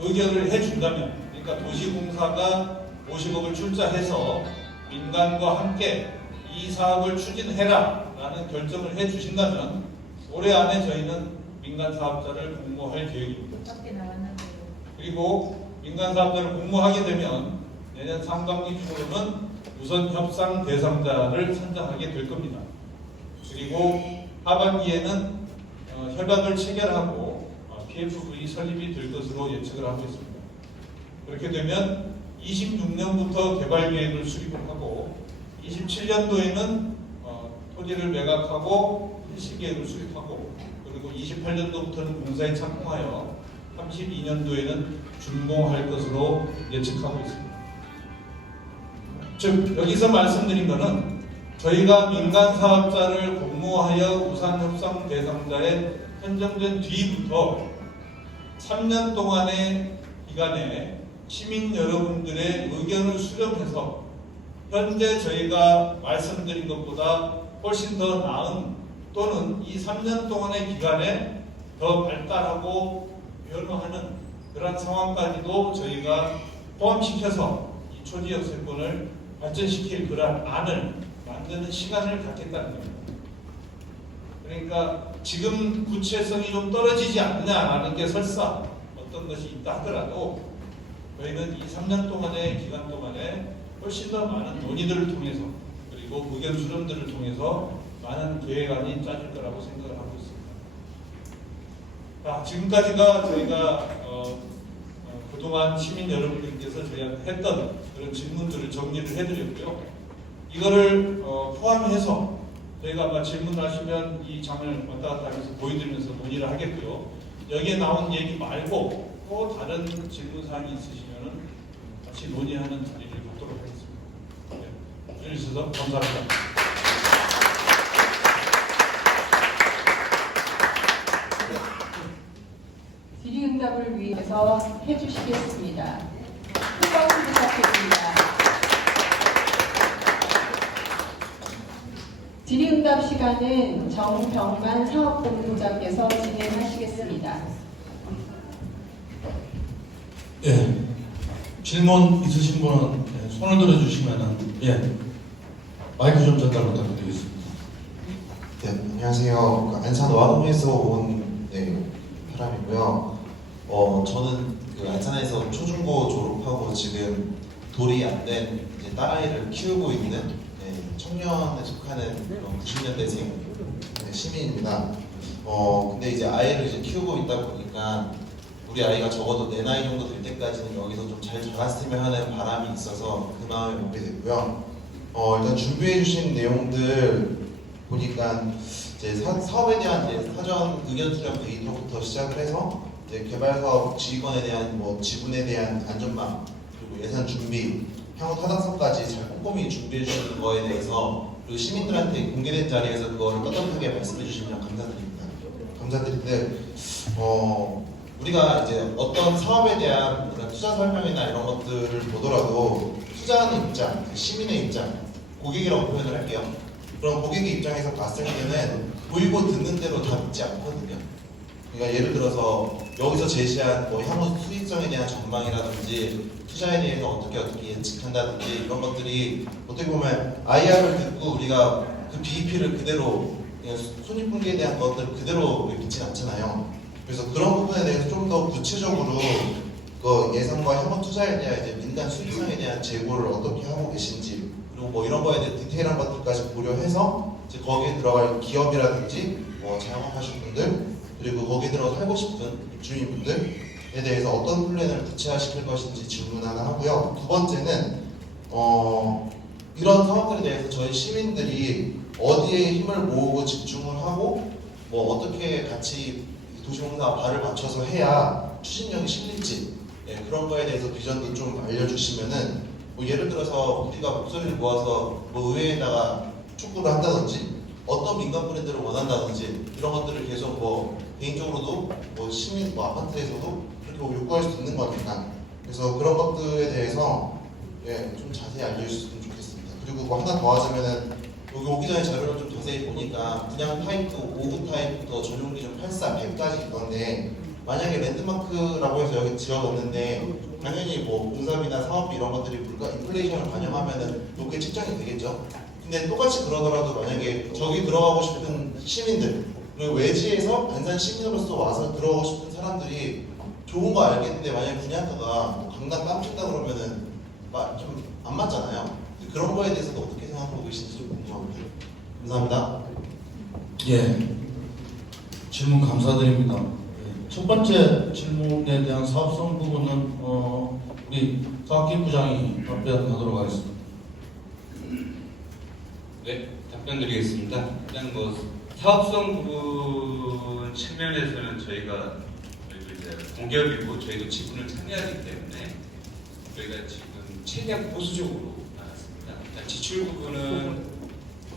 의결을 해준다면, 그러니까 도시공사가 50억을 출자해서 민간과 함께 이 사업을 추진해라 라는 결정을 해주신다면 올해 안에 저희는 민간 사업자를 공모할 계획입니다. 그리고 민간 사업자를 공모하게 되면 내년 상반기 중으로는 우선 협상 대상자를 선정하게 될 겁니다. 그리고 하반기에는 협약을 체결하고 PFV 설립이 될 것으로 예측을 하고 있습니다. 그렇게 되면 26년부터 개발 계획을 수립을 하고 27년도에는 토지를 매각하고 실시 계획을 수립하고 그리고 28년도부터는 공사에 착공하여 32년도에는 준공할 것으로 예측하고 있습니다. 즉 여기서 말씀드린 것은 저희가 민간 사업자를 공모하여 우선 협상 대상자에 선정된 뒤부터 3년 동안의 기간에 시민 여러분들의 의견을 수렴해서 현재 저희가 말씀드린 것보다 훨씬 더 나은 또는 이 3년 동안의 기간에 더 발달하고 변화하는 그런 상황까지도 저희가 포함시켜서 이 초지 역세권을 발전시킬 그런 안을 만드는 시간을 갖겠다는 겁니다. 그러니까 지금 구체성이 좀 떨어지지 않느냐라는 게 설사 어떤 것이 있다 하더라도 저희는 이 3년 동안의 기간 동안에 훨씬 더 많은 논의들을 통해서 그리고 의견 수렴들을 통해서 많은 계획안이 짜질 거라고 생각을 하고 있습니다. 자, 지금까지가 저희가 그동안 시민 여러분들께서 저희한테 했던 그런 질문들을 정리를 해드렸고요. 이거를 포함해서 저희가 아마 질문하시면 이 장을 왔다 갔다 하면서 보여드리면서 논의를 하겠고요. 여기에 나온 얘기 말고 또 다른 질문사항이 있으시면 같이 논의하는 자리를 갖도록 하겠습니다. 네, 해주셔서 감사합니다. 질의응답을 위해서 해주시겠습니다. 큰 박수 부탁드립니다. 질의응답 시간은 정병만 사업본부장께서 진행하시겠습니다. 예. 질문 있으신 분은 손을 들어주시면은 마이크 좀 전달 부탁드리겠습니다. 네, 안녕하세요. 안산 와동에서 온 사람이고요. 저는 그 안산에서 초중고 졸업하고 지금 돌이 안 된 딸아이를 키우고 있는 청년에 속하는 90년대생 시민입니다. 근데 이제 아이를 이제 키우고 있다 보니까 우리 아이가 적어도 내 나이 정도 될 때까지는 여기서 좀 잘 자랐으면 하는 바람이 있어서 그 마음에 오게 됐고요. 일단 준비해 주신 내용들 보니까 이제 사업에 대한 이제 사전 의견 수렴 데이터부터 시작을 해서 이제 개발 사업 지휘권에 대한 지분에 대한 안전망 그리고 예산 준비 향후 타당성까지 잘 꼼꼼히 준비해 주시는 거에 대해서 그리고 시민들한테 공개된 자리에서 그거를 떳떳하게 말씀해 주시면 감사드립니다. 감사드린데 우리가 이제 어떤 사업에 대한 투자 설명이나 이런 것들을 보더라도 투자하는 입장, 시민의 입장, 고객이라고 표현을 할게요. 그럼 고객의 입장에서 봤을 때는 보이고 듣는 대로 다 믿지 않거든요. 그러니까 예를 들어서 여기서 제시한 향후 수익성에 대한 전망이라든지 투자에 대해서 어떻게 예측한다든지 이런 것들이 어떻게 보면 IR을 듣고 우리가 그 BEP를 그대로 손익분기에 대한 것들을 그대로 믿진 않잖아요. 그래서 그런 부분에 대해서 좀 더 구체적으로 그 예상과 향후 투자에 대한 이제 민간 수익성에 대한 재고를 어떻게 하고 계신지 그리고 이런 거에 대해 디테일한 것들까지 고려해서 이제 거기에 들어갈 기업이라든지 자영업하신 분들 그리고 거기에 들어 살고 싶은 입주민분들에 대해서 어떤 플랜을 구체화시킬 것인지 질문 하나 하고요. 두 번째는 이런 사업들에 대해서 저희 시민들이 어디에 힘을 모으고 집중을 하고 어떻게 같이 도시공사 발을 맞춰서 해야 추진력이 실릴지 그런 거에 대해서 비전도 좀 알려주시면은 예를 들어서 우리가 목소리를 모아서 의회에다가 촉구를 한다든지 어떤 민간 브랜드를 원한다든지 이런 것들을 계속 개인적으로도 시민 아파트에서도 그렇게 요구할 수 있는 거니까 그래서 그런 것들에 대해서 좀 자세히 알려주셨으면 좋겠습니다. 그리고 하나 더 하자면은 여기 오기 전에 자료를 좀 자세히 보니까 분양 타입도 5구 타입부터 전용 기준 84, 100까지 있던데 만약에 랜드마크라고 해서 여기 지어놓는데 당연히 공사비나 사업비 이런 것들이 인플레이션을 반영하면은 높게 책정이 되겠죠. 근데 똑같이 그러더라도 만약에 저기 들어가고 싶은 시민들 그리고 외지에서 안산 시민으로서 와서 들어가고 싶은 사람들이 좋은 거 알겠는데 만약에 분양가가 강남 깜친다 그러면은 좀 안 맞잖아요. 그런 거에 대해서도 어떻게 생각하고 계신지 좀 궁금합니다. 감사합니다. 질문 감사드립니다. 첫 번째 질문에 대한 사업성 부분은 우리 사업기부장이 답변하도록 하겠습니다. 네, 답변드리겠습니다. 일단 사업성 부분 측면에서는 저희도 이제 공기업이고 저희도 지분을 참여하기 때문에 저희가 지금 최대한 보수적으로 나왔습니다. 일단 지출 부분은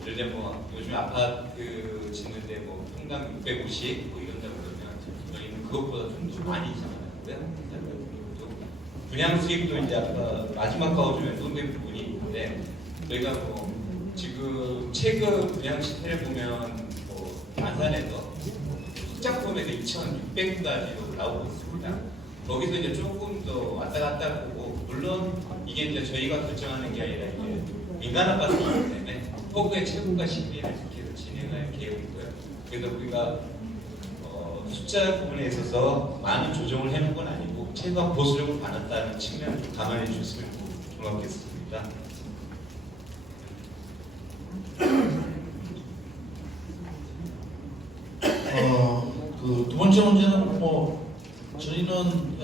예를 들면 요즘 아파트 짓는데 평당 650 이런다 그러면 저희는 그것보다 좀 더 많이 잡아놨고요. 분양 수익도 이제 아까 마지막 가오점에 논된 부분이 있는데 저희가 지금 최근 분양 시세를 보면 안산에서 특작품에서 2,600까지도 나오고 있습니다. 거기서 이제 조금 더 왔다 갔다 하고 물론 이게 이제 저희가 결정하는 게 아니라 이제 민간 아파트이기 때문에 허브의 최고가 시기를 계속 진행할 계획이고요. 그래서 우리가 숫자 부분에 있어서 많은 조정을 해놓은 건 아니고 최소한 보수적으로 받았다는 측면을 좀 감안해 주셨으면 고맙겠습니다. 두 번째 문제는 저희는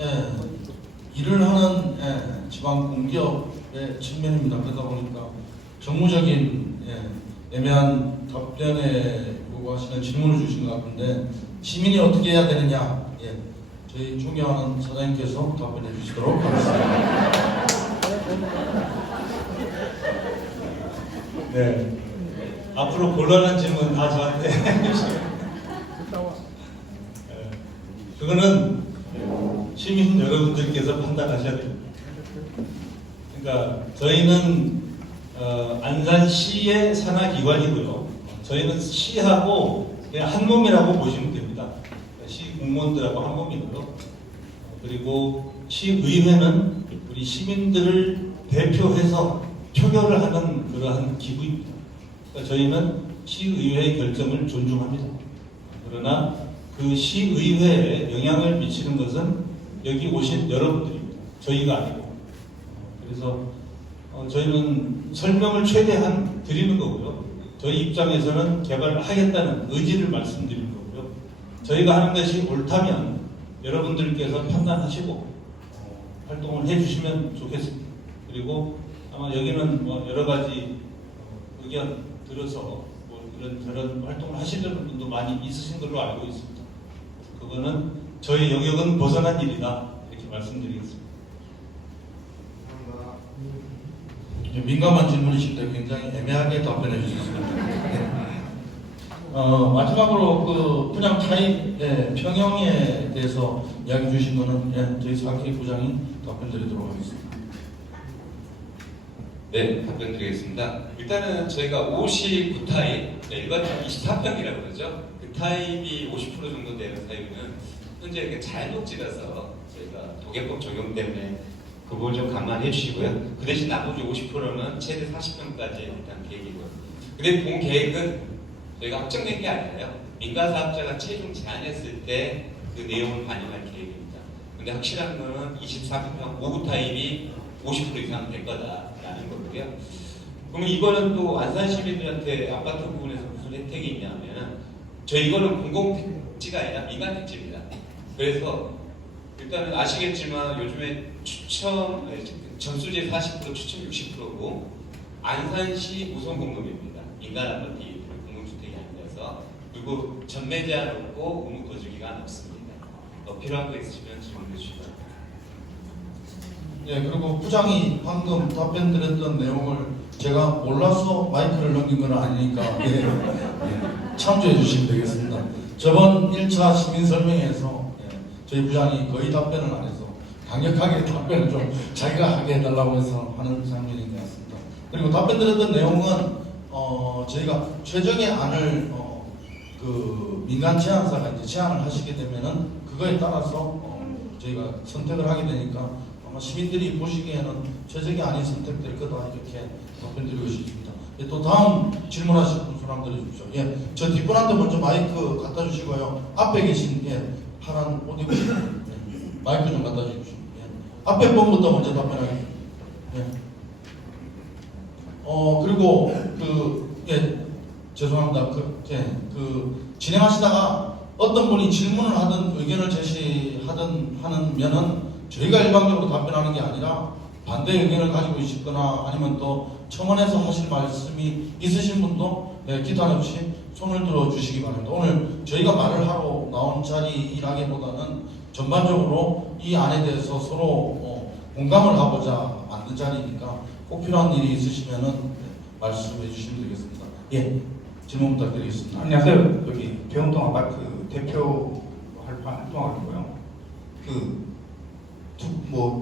일을 하는 지방 공기업의 측면입니다. 그러다 보니까 정무적인 애매한 답변에 요구하시는 질문을 주신 것 같은데 시민이 어떻게 해야 되느냐 저희 존경하는 사장님께서 답변해 주시도록 하겠습니다. 네. 앞으로 곤란한 질문 다 저한테 해주시면. 그거는 시민 여러분들께서 판단하셔야 됩니다. 그러니까 저희는 안산시의 산하기관이고요. 저희는 시하고 그냥 한 몸이라고 보시면 됩니다. 시 공무원들하고 한 몸이고요. 그리고 시의회는 우리 시민들을 대표해서 표결을 하는 그러한 기구입니다. 그러니까 저희는 시의회의 결정을 존중합니다. 그러나 그 시의회에 영향을 미치는 것은 여기 오신 여러분들입니다. 저희가 아니고. 그래서 저희는 설명을 최대한 드리는 거고요. 저희 입장에서는 개발을 하겠다는 의지를 말씀드리는 거고요. 저희가 하는 것이 옳다면 여러분들께서 판단하시고 활동을 해주시면 좋겠습니다. 그리고 아마 여기는 뭐 여러 가지 의견 들어서 뭐 이런 저런 활동을 하시려는 분도 많이 있으신 걸로 알고 있습니다. 그거는 저희 영역은 벗어난 일이다 이렇게 말씀드리겠습니다. 민감한 질문이신데 굉장히 애매하게 답변해 주셨습니다. 마지막으로 그 분양 차입 평형에 대해서 이야기 주신 거는 저희 사기 부장이 답변드리도록 하겠습니다. 네, 답변드리겠습니다. 일단은 저희가 59타입, 일반 24평이라고 그러죠. 그 타입이 50% 정도 되는 타입은 현재 이렇게 자연녹지라서 저희가 도계법 적용 때문에 그 부분 좀 감안해 주시고요. 그 대신 나머지 50%는 최대 40평까지 일단 계획이고요. 근데 본 계획은 저희가 확정된 게 아니라요. 민간사업자가 최종 제안했을 때 그 내용을 반영할 계획입니다. 근데 확실한 거는 24평 5구 타입이 50% 이상 될 거다라는 거고요. 그러면 이거는 또 안산 시민들한테 아파트 부분에서 무슨 혜택이 있냐면 저희 이거는 공공택지가 아니라 민간택지입니다. 그래서 일단은 아시겠지만 요즘에 전수제 40% 추첨 60%고 안산시 우선 공동입니다. 민간 아파트 공동주택이 아니라서 그리고 전매 제한 없고 의무 거주기간 없습니다. 더 필요한 거 있으시면 질문해 주시기 바랍니다. 네, 그리고 부장이 방금 답변 드렸던 내용을 제가 몰라서 마이크를 넘긴 건 아니니까 참조해 주시면 되겠습니다. 저번 1차 시민 설명회에서 저희 부장이 거의 답변을 안 해서 강력하게 답변을 좀 자기가 하게 해달라고 해서 하는 장면인 것 같습니다. 그리고 답변 드렸던 내용은 저희가 최종의 안을 그 민간 제안사가 이제 제안을 하시게 되면은 그거에 따라서 저희가 선택을 하게 되니까 아마 시민들이 보시기에는 최적의 안이 선택될 거다 이렇게 답변드리고 싶습니다. 또 다음 질문하실 분 손 한번 들어주십시오. 저 뒷분한테 먼저 마이크 갖다 주시고요. 앞에 계신 파란 옷 입으신 마이크 좀 갖다 주십시오. 앞에 분부터 먼저 답변하겠습니다. 그리고 죄송합니다. 진행하시다가 어떤 분이 질문을 하든 의견을 제시하든 하면은 저희가 일방적으로 답변하는 게 아니라 반대 의견을 가지고 있거나 아니면 또 청원에서 하실 말씀이 있으신 분도 기탄 없이 손을 들어 주시기 바랍니다. 오늘 저희가 말을 하러 나온 자리라기보다는 전반적으로 이 안에 대해서 서로 공감을 하고자 만든 자리니까 꼭 필요한 일이 있으시면은 말씀해 주시면 되겠습니다. 질문 부탁드리겠습니다. 안녕하세요. 여기 배운동 아파트 대표 활동하고 있고요.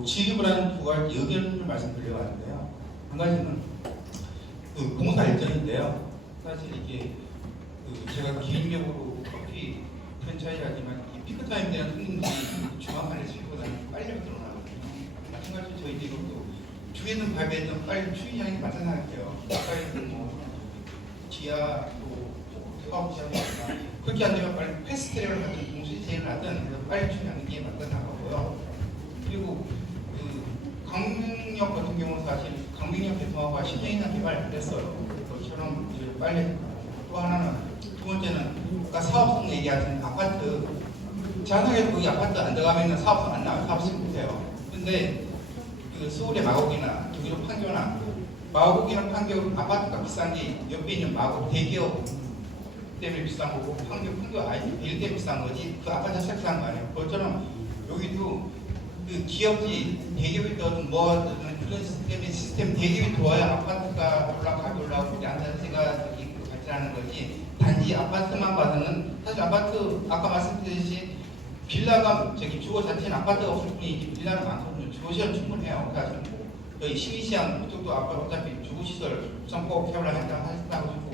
지급을 하는 두 가지 의견을 말씀드리려고 하는데요. 한 가지는 공사 일정인데요. 사실 이게 제가 개인적으로 커피 프랜차이즈지만 이 피크타임 되는 손님들이 중앙판에 치고보다는 빨리 들어나거든요. 마찬가지로 저희 지금도 주에는 밤에는 빨리 추인량이 나타날게요. 빨리 지하 사업 지하나 그렇게 안 되면 빨리 패스트트랙을 하든 동시제를 하든 빨리 추진하는 게 맞다 나가고요. 그리고 강릉역 같은 경우는 사실 강릉역 개통하고 10년이나 개발 안 됐어요. 그것처럼 빨리 또 하나는 두 번째는 아까 사업성 얘기하신 아파트 자산하게 거기 아파트 안 들어가면 사업성 안 나와요. 사업성 못해요. 근데 서울의 마곡이나 경기도 판교나 마곡이랑 판교 아파트가 비싼 게 옆에 있는 마곡 대기업 때문에 비싼 거고 판교 아이 일 때문에 비싼 거지 그 아파트 자체가 비싼 거 아니에요. 그것처럼 여기도 기업이 대기업이 더든 뭐든 그런 시스템 대기업이 도와야 아파트가 올라가고 안산시가 발전하는 거지 단지 아파트만 봐서는 사실 아파트 아까 말씀드렸듯이 빌라가 저기 주거 자체는 아파트가 없을 뿐이지 빌라는 많거든요. 주거시설 충분해요. 그러니까 뭐 저희 시민시장 그쪽도 아파트 어차피 주거시설 우선 개발을 한다고 하고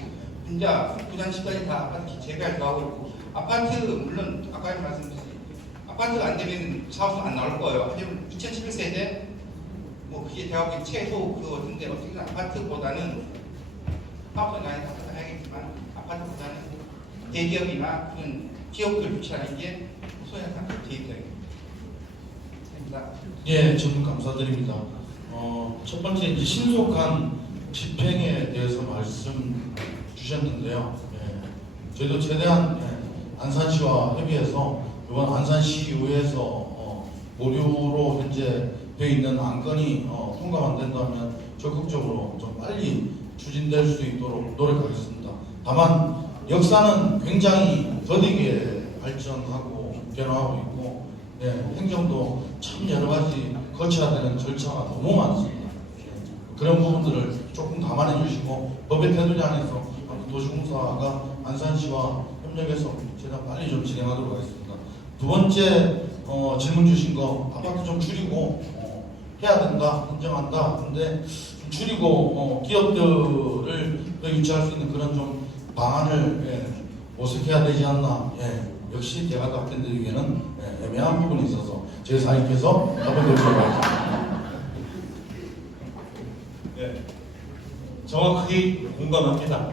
진짜 부산시까지 다 아파트 재개발도 하고 있고 아파트 물론 아까 말씀드렸듯이 아파트가 안 되면 사업소 안 나올 거예요. 하지만 2011세대 뭐 그게 대학교 최소 그 같은데 어떻게든 아파트보다는 사업소는 아니 아파트 해야겠지만 아파트보다는 대기업이나 그런 기업들 유치하는 게 소양상 제 입장입니다. 예, 저는 감사드립니다. 첫 번째 이제 신속한 집행에 대해서 말씀 주셨는데요. 예, 저희도 최대한 안산시와 협의해서 이번 안산시의회에서 보류로 현재 되어 있는 안건이 통과가 안 된다면 적극적으로 좀 빨리 추진될 수 있도록 노력하겠습니다. 다만 역사는 굉장히 더디게 발전하고 변화하고 있고 행정도 참 여러 가지 거쳐야 되는 절차가 너무 많습니다. 그런 부분들을 조금 감안해 주시고 법의 테두리 안에서 도시공사가 안산시와 협력해서 최대한 빨리 좀 진행하도록 하겠습니다. 두 번째 질문 주신 거 아파트 좀 줄이고 해야 된다, 인정한다. 근데 좀 줄이고 기업들을 더 유치할 수 있는 그런 좀 방안을 모색해야 되지 않나. 역시 제가 답변드리기에는 애매한 부분이 있어서 제 사님께서 답변드리도록 하겠습니다. 네, 정확하게 공감합니다.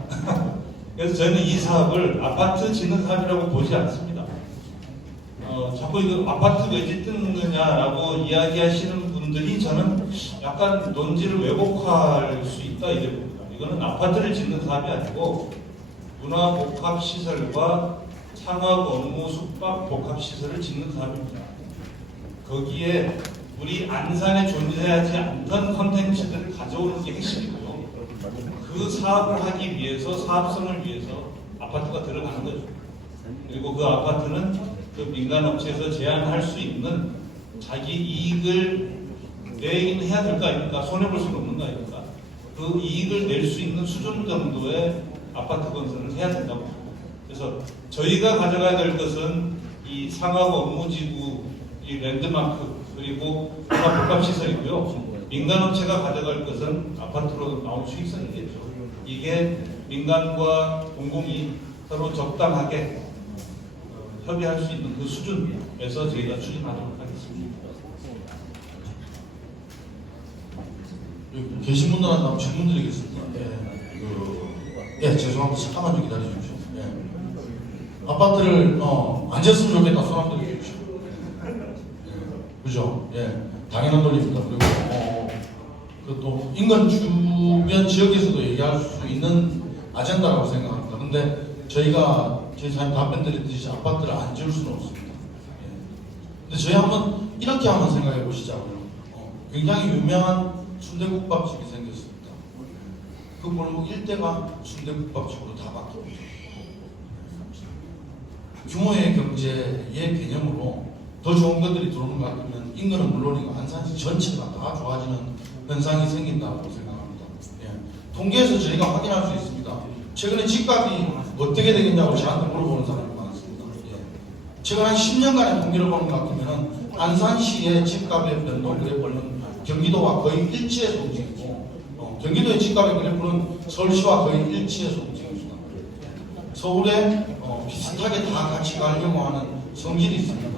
그래서 저는 이 사업을 아파트 짓는 사업이라고 보지 않습니다. 자꾸 이거 아파트 왜 짓느냐라고 이야기하시는 분들이 저는 약간 논지를 왜곡할 수 있다 이래 봅니다. 이거는 아파트를 짓는 사업이 아니고 문화복합시설과 상업 업무 숙박 복합시설을 짓는 사업입니다. 거기에 우리 안산에 존재하지 않던 컨텐츠들을 가져오는 게 핵심이고요. 그 사업을 하기 위해서 사업성을 위해서 아파트가 들어가는 거죠. 그리고 그 아파트는 그 민간업체에서 제한할 수 있는 자기 이익을 내긴 해야 될 거 아닙니까? 손해볼 수는 없는 거 아닙니까? 그 이익을 낼 수 있는 수준 정도의 아파트 건설을 해야 된다고 합니다. 그래서 저희가 가져가야 될 것은 이 상업 업무지구, 이 랜드마크, 그리고 복합시설이고요. 민간업체가 가져갈 것은 아파트로 나온 수익성이겠죠. 이게 민간과 공공이 서로 적당하게 협의할 수 있는 그 수준에서 저희가 추진하도록 하겠습니다. 계신 분들한테 한번 질문 드리겠습니다. 죄송합니다. 잠깐만 좀 기다려 주십시오. 아파트를 안 지었으면 좋겠다 손 한번 들어주십시오. 그죠? 당연한 논리입니다. 그리고 그것도 인근 주변 지역에서도 얘기할 수 있는 아젠다라고 생각합니다. 근데 저희가 저희 사장님 답변 드렸듯이 아파트를 안 지을 수는 없습니다. 근데 저희 한번 이렇게 한번 생각해 보시자고요. 굉장히 유명한 순대국밥집이 생겼습니다. 그 골목 일대가 순대국밥집으로 다 바뀝니다. 규모의 경제의 개념으로 더 좋은 것들이 들어오는 것 같으면 인근은 물론이고 안산시 전체가 다 좋아지는 현상이 생긴다고 생각합니다. 통계에서 저희가 확인할 수 있습니다. 최근에 집값이 어떻게 되겠냐고 저한테 물어보는 사람이 많습니다. 제가 한 10년간의 통계를 보는 것 같으면 안산시의 집값의 변동 그래프는 경기도와 거의 일치해서 움직이고 경기도의 집값의 그래프는 서울시와 거의 일치해서 움직입니다. 서울에 비슷하게 다 같이 가려고 하는 성질이 있습니다.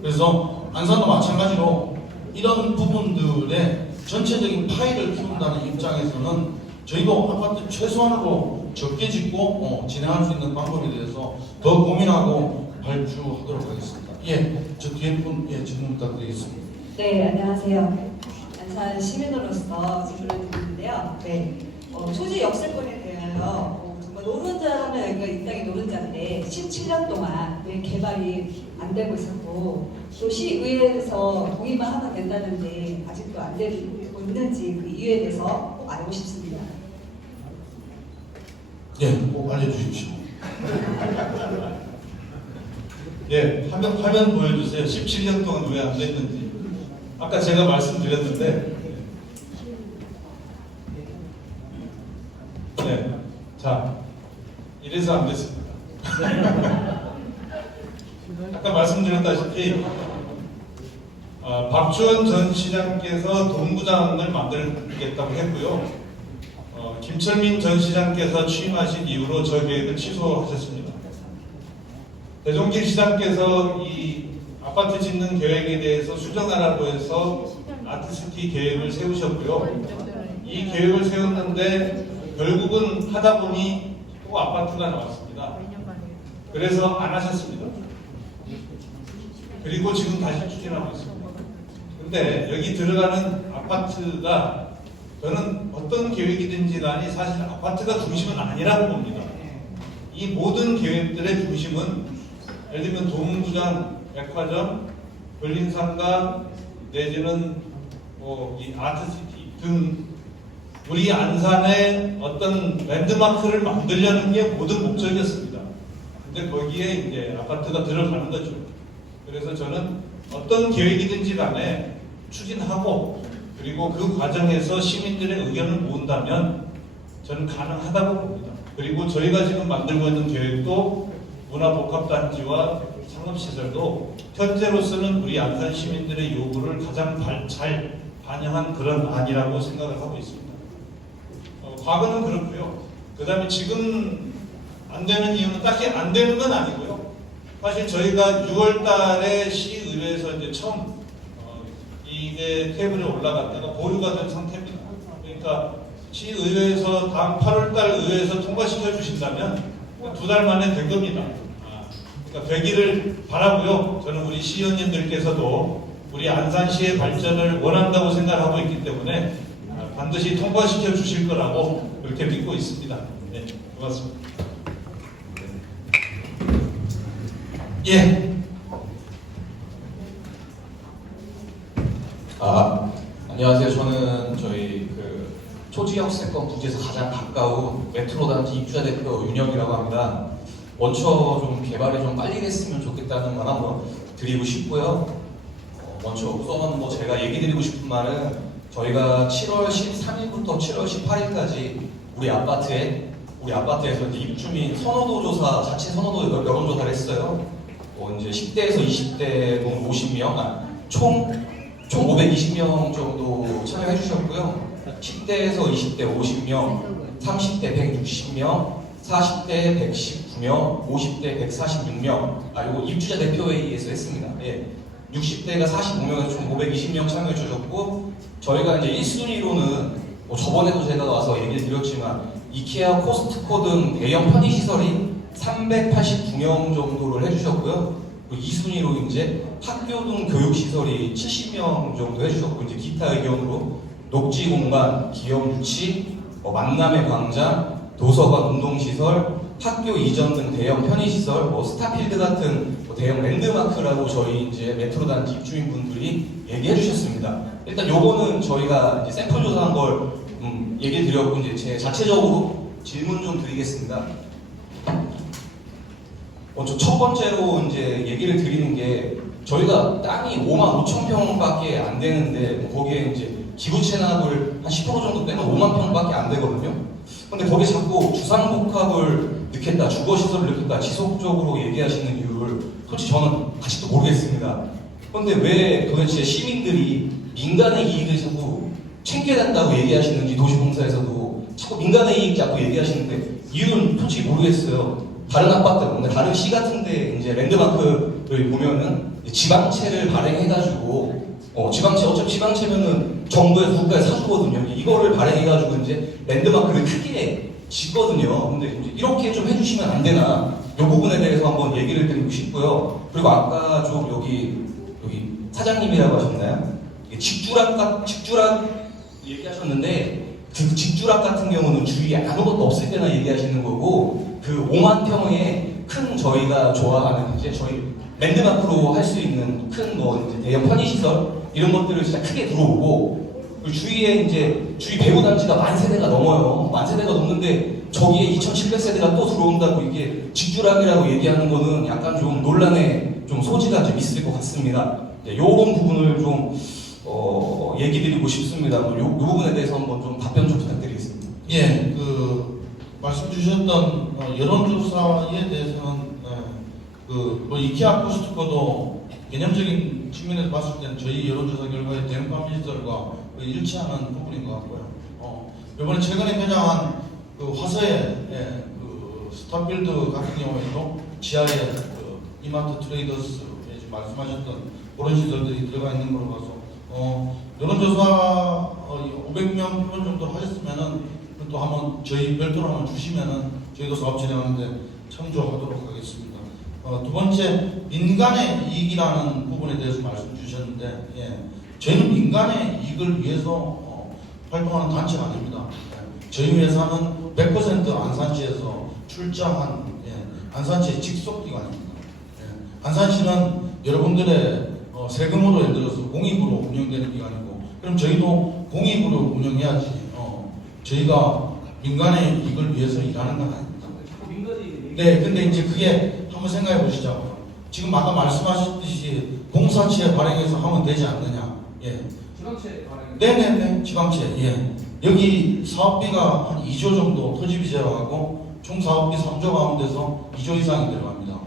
그래서 안산도 마찬가지로 이런 부분들의 전체적인 파이를 키운다는 입장에서는 저희도 아파트 최소한으로 적게 짓고 진행할 수 있는 방법에 대해서 더 고민하고 발주하도록 하겠습니다. 저 뒤에 분 질문 부탁드리겠습니다. 네, 안녕하세요. 안산 시민으로서 질문을 드리는데요. 초지 역세권에 대하여 정말 노른자라면 여기가 이 땅이 노른자인데 17년 동안 왜 개발이 안 되고 있었고 또 시의회에서 동의만 하면 된다는데 아직도 안 되고 있는지 그 이유에 대해서 꼭 알고 싶습니다. 꼭 알려주십시오. 화면 보여주세요. 17년 동안 왜 안 됐는지. 아까 제가 말씀드렸는데, 자, 이래서 안 됐습니다. 아까 말씀드렸다시피 박주원 전 시장께서 동부장을 만들겠다고 했고요. 김철민 전 시장께서 취임하신 이후로 저 계획을 취소하셨습니다. 대종길 시장께서 이 아파트 짓는 계획에 대해서 수정하라고 해서 아트시티 계획을 세우셨고요. 이 계획을 세웠는데 결국은 하다 보니 또 아파트가 나왔습니다. 그래서 안 하셨습니다. 그리고 지금 다시 추진하고 있습니다. 근데 여기 들어가는 아파트가 저는 어떤 계획이든지 간에 사실 아파트가 중심은 아니라고 봅니다. 이 모든 계획들의 중심은 예를 들면 동부장, 백화점, 별림상가 내지는 이 아트시티 등 우리 안산의 어떤 랜드마크를 만들려는 게 모든 목적이었습니다. 근데 거기에 이제 아파트가 들어가는 거죠. 그래서 저는 어떤 계획이든지 간에 추진하고 그리고 그 과정에서 시민들의 의견을 모은다면 저는 가능하다고 봅니다. 그리고 저희가 지금 만들고 있는 계획도 문화복합단지와 상업시설도 현재로서는 우리 안산 시민들의 요구를 가장 잘 반영한 그런 안이라고 생각을 하고 있습니다. 과거는 그렇고요. 그 다음에 지금 안 되는 이유는 딱히 안 되는 건 아니고요. 사실 저희가 6월 달에 시의회에서 이제 처음 이게 테이블에 올라갈 때가 보류가 된 상태입니다. 그러니까 시의회에서 다음 8월 달 의회에서 통과시켜 주신다면 2달 만에 된 겁니다. 그러니까 되기를 바라고요. 저는 우리 시의원님들께서도 우리 안산시의 발전을 원한다고 생각하고 있기 때문에 반드시 통과시켜 주실 거라고 그렇게 믿고 있습니다. 네, 고맙습니다. 예. 안녕하세요. 저는 저희 초지역세권 부지에서 가장 가까운 메트로단지 입주자 대표 윤영이라고 합니다. 원초 좀 개발이 좀 빨리 됐으면 좋겠다는 말 한번 드리고 싶고요. 먼저 우선 제가 얘기 드리고 싶은 말은 저희가 7월 13일부터 7월 18일까지 우리 아파트에서 이제 입주민 선호도 조사, 자체 선호도 여론조사를 했어요. 이제 10대에서 20대 50명, 총 520명 정도 참여해 주셨고요. 10대에서 20대 50명, 30대 160명, 40대 119명, 50대 146명. 이거 입주자 대표회의에서 했습니다. 예. 60대가 45명에서 총 520명 참여해 주셨고, 저희가 이제 1순위로는 저번에도 제가 와서 얘기를 드렸지만 이케아, 코스트코 등 대형 편의시설이 389명 정도를 해주셨고요. 2순위로 이제 학교 등 교육시설이 70명 정도 해주셨고, 이제 기타 의견으로 녹지공간, 기업유치, 만남의 광장, 도서관, 운동시설, 학교 이전 등 대형 편의시설, 스타필드 같은 대형 랜드마크라고 저희 이제 메트로단지 입주민분들이 얘기해 주셨습니다. 일단 요거는 저희가 이제 샘플 조사한 걸 얘기 드렸고, 이제 제 자체적으로 질문 좀 드리겠습니다. 첫 번째로 이제 얘기를 드리는 게, 저희가 땅이 5만 5천 평밖에 안 되는데 거기에 이제 기부 체납을 한 10% 정도 빼면 5만 평밖에 안 되거든요. 근데 거기 자꾸 주상복합을 넣겠다, 주거시설을 넣겠다 지속적으로 얘기하시는 이유를 솔직히 저는 아직도 모르겠습니다. 그런데 왜 도대체 시민들이 민간의 이익을 자꾸 챙겨야 된다고 얘기하시는지, 도시공사에서도 자꾸 민간의 이익 자꾸 얘기하시는데 이유는 솔직히 모르겠어요. 다른 아파트, 다른 시 같은데 이제 랜드마크를 보면은 지방채를 발행해가지고 어차피 지방채면은 정부에서 국가에 사주거든요. 이거를 발행해가지고 이제 랜드마크를 크게 짓거든요. 근데 이제 이렇게 좀 해주시면 안 되나? 이 부분에 대해서 한번 얘기를 드리고 싶고요. 그리고 아까 좀 여기 사장님이라고 하셨나요? 직주락 얘기하셨는데, 그 직주락 같은 경우는 주위에 아무것도 없을 때나 얘기하시는 거고, 그 5만 평에 큰 저희가 좋아하는 이제 저희 랜드마크로 할 수 있는 큰 이제 대형 편의시설 이런 것들을 진짜 크게 들어오고, 그리고 주위에 이제 주위 배우단지가 10,000세대가 넘어요. 10,000세대가 넘는데 저기에 2,700세대가 또 들어온다고 이게 직주락이라고 얘기하는 거는 약간 좀 논란의 좀 소지가 좀 있을 것 같습니다. 이런 부분을 좀 얘기 드리고 싶습니다. 이 부분에 대해서 한번 좀 답변 좀 부탁드리겠습니다. 예, 말씀 주셨던 여론조사에 대해서는 뭐 이케아 코스트코도 개념적인 측면에서 봤을 때는 저희 여론조사 결과에 대응판 시설과 일치하는 부분인 것 같고요. 이번에 최근에 개장한 그 화서의 그 스타필드 같은 경우에도 지하에 그 이마트 트레이더스 지금 말씀하셨던 그런 시설들이 들어가 있는 걸로 봐서 여론조사 500명 표본 정도 하셨으면은 또 한번 저희 별도로 한번 주시면은 저희도 사업 진행하는데 참조하도록 하겠습니다. 두 번째 민간의 이익이라는 부분에 대해서 말씀 주셨는데 저희는 민간의 이익을 위해서 활동하는 단체가 아닙니다. 저희 회사는 100% 안산시에서 출자한 안산시의 직속기관입니다. 안산시는 여러분들의 세금으로 예를 들어서 공익으로 운영되는 기관이고 그럼 저희도 공익으로 운영해야지 저희가 민간의 이익을 위해서 일하는 건 아닙니다. 네, 근데 이제 그게 한번 생각해 보시자고요. 지금 아까 말씀하셨듯이 공사채 발행해서 하면 되지 않느냐. 지방채 발행. 네네네, 지방채. 여기 사업비가 한 2조 정도 토지비제하고 총 사업비 3조 가운데서 2조 이상이 들어갑니다.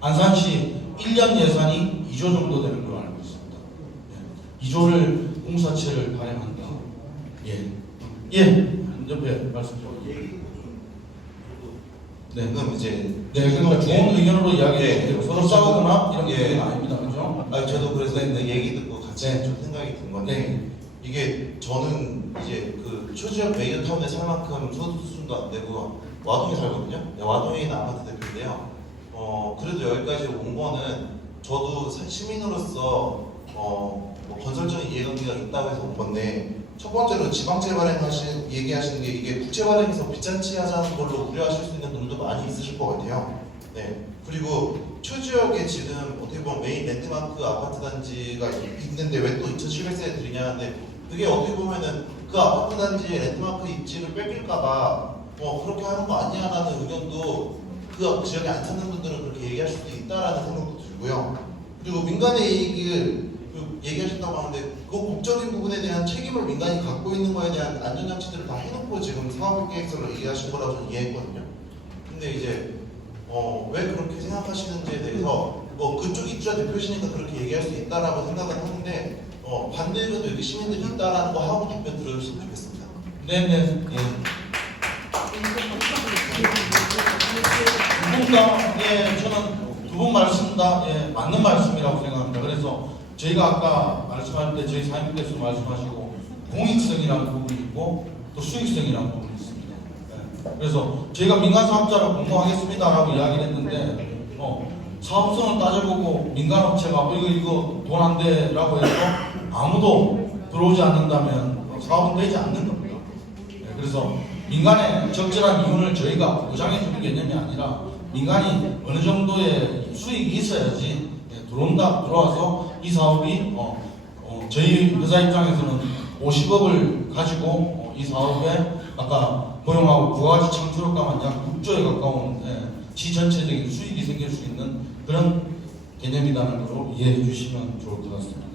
안산시 1년 예산이 2조 정도 되는 걸로 알고 있습니다. 2조를 공사채를 발행한다. 옆에 말씀 좀. 네. 그럼 이제 그러니까 좋은 의견으로 이야기해 네. 서로 싸우거나 이런 게 아닙니다, 그죠? 저도 그래서 얘기 듣고 같이 네. 좀 생각이 든 건데 이게 저는 이제 그 초지역 메이저타운에 살 만큼 소득 수준도 안 되고 와동에 살거든요. 와동에 있는 아파트 대표인데요. 그래도 여기까지 온 거는 저도 시민으로서 뭐 건설적인 이해관계가 있다고 해서 온 건데 첫 번째로 지방채 발행 얘기하시는 게 이게 국채 발행해서 빚잔치 하자는 걸로 우려하실 수 있는 분들도 많이 있으실 것 같아요. 그리고 초지역에 지금 어떻게 보면 메인 랜드마크 아파트 단지가 있는데 왜 또 2,700세대 드리냐 하는데 그게 어떻게 보면은 그 아파트 단지의 랜드마크 입지를 뺏길까봐 그렇게 하는 거 아니야라는 의견도 그 지역에 안 사는 분들은 그렇게 얘기할 수도 있다라는 생각도 들고요. 그리고 민간의 이익을 얘기하셨다고 하는데 그 법적인 부분에 대한 책임을 민간이 갖고 있는 거에 대한 안전장치들을 다 해놓고 지금 사업계획서를 얘기하신 거라고 저는 이해했거든요. 근데 이제 왜 그렇게 생각하시는지에 대해서 그쪽 입주자 대표시니까 그렇게 얘기할 수 있다라고 생각은 하는데 반대 의견도 여기 시민들이 있다라는 거 하고 답변 들어줬으면 좋겠습니다. 네네. 저는 두 분 말씀 다 맞는 말씀이라고 생각합니다. 그래서 저희가 아까 말씀할 때 저희 사장님께서 말씀하시고 공익성이라는 부분이 있고 또 수익성이라는 부분이 있습니다. 그래서 저희가 민간 사업자로 공모하겠습니다라고 이야기를 했는데 사업성을 따져보고 민간업체가 이거 돈 안 돼라고 해서 아무도 들어오지 않는다면 사업은 되지 않는 겁니다. 그래서 민간의 적절한 이윤을 저희가 보장해 주는 개념이 아니라 민간이 어느 정도의 수익이 있어야지 들어와서 이 사업이 저희 회사 입장에서는 50억을 가지고 이 사업에 아까 고용하고 부가가치 창출효과만 약 6조에 가까운 시 전체적인 수익이 생길 수 있는 그런 개념이라는 걸로 이해해 주시면 좋을 것 같습니다.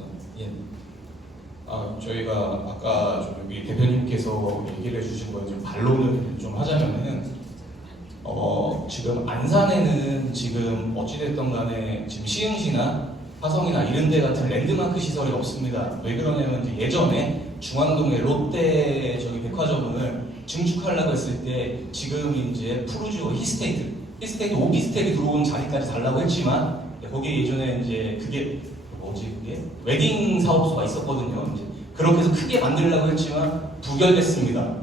저희가 아까 우리 대표님께서 얘기를 해주신 거에 좀 반론을 좀 하자면은 지금 안산에는 지금 어찌됐든 간에 지금 시흥시나 화성이나 이런 데 같은 랜드마크 시설이 없습니다. 왜 그러냐면 이제 예전에 중앙동에 롯데 백화점을 증축하려고 했을 때 지금 이제 푸르지오 히스테이트 오피스텔이 들어온 자리까지 달라고 했지만 거기에 예전에 이제 그게 웨딩 사업소가 있었거든요. 이제 그렇게 해서 크게 만들려고 했지만 부결됐습니다.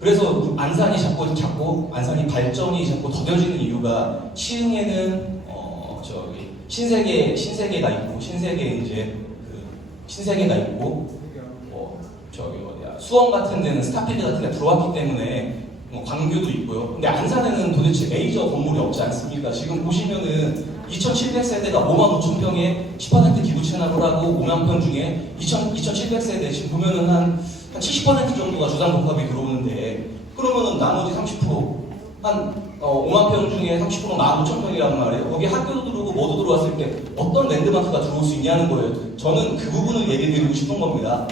그래서 안산이 자꾸 안산이 발전이 자꾸 더뎌지는 이유가 시흥에는 신세계가 있고 신세계가 있고 수원 같은 데는 스타필드 같은 데 들어왔기 때문에 광교도 있고요. 근데 안산에는 도대체 메이저 건물이 없지 않습니까? 지금 보시면은 2,700세대가 5만 5천 평에 10% 기부 채납을 하고 5만 평 중에 2,700세대 지금 보면은 한 70% 정도가 주당 복합이 들어오는데 그러면은 나머지 30% 한 5만 평 중에 30%는 15,000평이라는 말이에요. 거기 학교도 들어오고 뭐도 들어왔을 때 어떤 랜드마크가 들어올 수 있냐는 거예요. 저는 그 부분을 얘기 드리고 싶은 겁니다.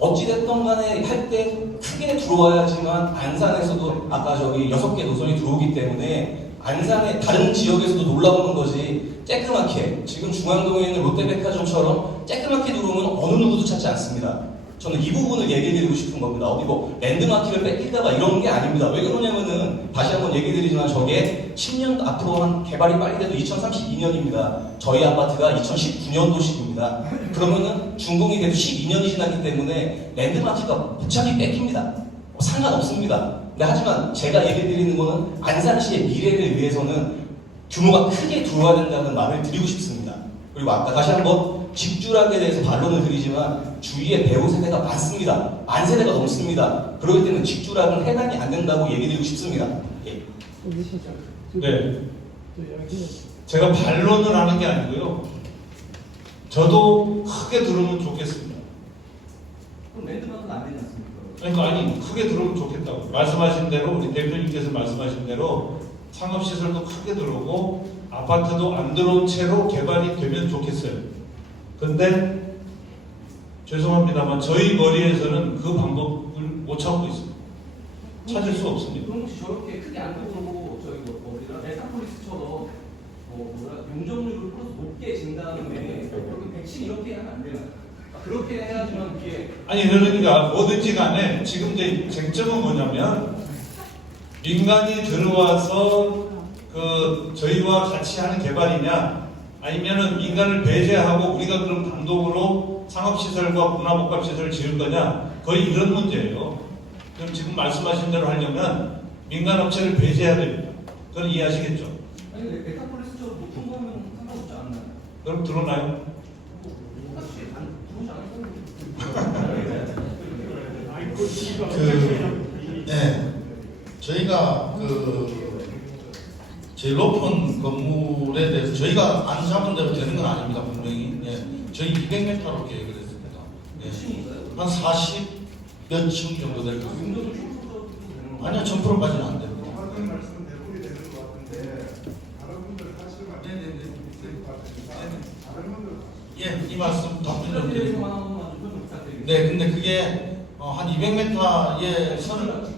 어찌됐든 간에 할 때 크게 들어와야지만 안산에서도 아까 6개 노선이 들어오기 때문에 안산의 다른 지역에서도 놀러 오는 거지 쬐끄맣게 지금 중앙동에 있는 롯데백화점처럼 쬐끄맣게 들어오면 어느 누구도 찾지 않습니다. 저는 이 부분을 얘기드리고 싶은 겁니다. 어디 뭐 랜드마크를 뺏길까봐 이런 게 아닙니다. 왜 그러냐면은 다시 한번 얘기드리지만 저게 10년 앞으로 한 개발이 빨리 돼도 2032년입니다. 저희 아파트가 2019년도식입니다. 그러면은 준공이 돼도 12년이 지났기 때문에 랜드마크가 무차히 뺏깁니다. 상관없습니다. 근데 하지만 제가 얘기드리는 거는 안산시의 미래를 위해서는 규모가 크게 들어와야 된다는 말을 드리고 싶습니다. 그리고 아까 다시 한번 직주락에 대해서 반론을 드리지만 주위에 배우 세대가 많습니다. 만 세대가 넘습니다. 그렇기 때문에 직주락은 해당이 안 된다고 얘기 드리고 싶습니다. 예. 네. 제가 반론을 하는 게 아니고요. 저도 크게 들으면 좋겠습니다. 그럼 랜드마크는 안 되지 않습니까? 그러니까 아니 크게 들어오면 좋겠다고 말씀하신 대로 우리 대표님께서 말씀하신 대로 상업시설도 크게 들어오고 아파트도 안 들어온 채로 개발이 되면 좋겠어요. 근데 죄송합니다만 저희 머리에서는 그 방법을 못 찾고 있습니다. 찾을 수 없습니다. 그럼 혹시 저렇게 크게 안 들어오고 저희 뭐 어디라 메타폴리스처럼 용적률을 플러스 높게 진 다음에 그렇게 백신 이렇게 하면 안 되나요? 그렇게 해야지만 이게 아니 그러니까 뭐든지 간에 지금 이제 쟁점은 뭐냐면 민간이 들어와서 그 저희와 같이 하는 개발이냐 아니면은 민간을 배제하고 우리가 그럼 단독으로 상업시설과 문화복합시설을 지을 거냐 거의 이런 문제예요. 그럼 지금 말씀하신 대로 하려면 민간 업체를 배제해야 됩니다. 그건 이해하시겠죠? 아니 메타폴리스처럼 높은 거면 상관없지 않나요? 그럼 들어오나요? 똑같이 안 들어오지 않을 네. 저희가 제일 높은 건물에 대해서 저희가 안 잡은 대로 되는 건 아닙니다. 분명히. 예. 저희 200m로 계획을 했습니다. 예. 한 40몇 층 정도 될 겁니다. 아니요, 1000%까지는 안 됩니다. 예, 이 말씀 답변 좀 드리고. 네, 근데 그게 한 200m의 선을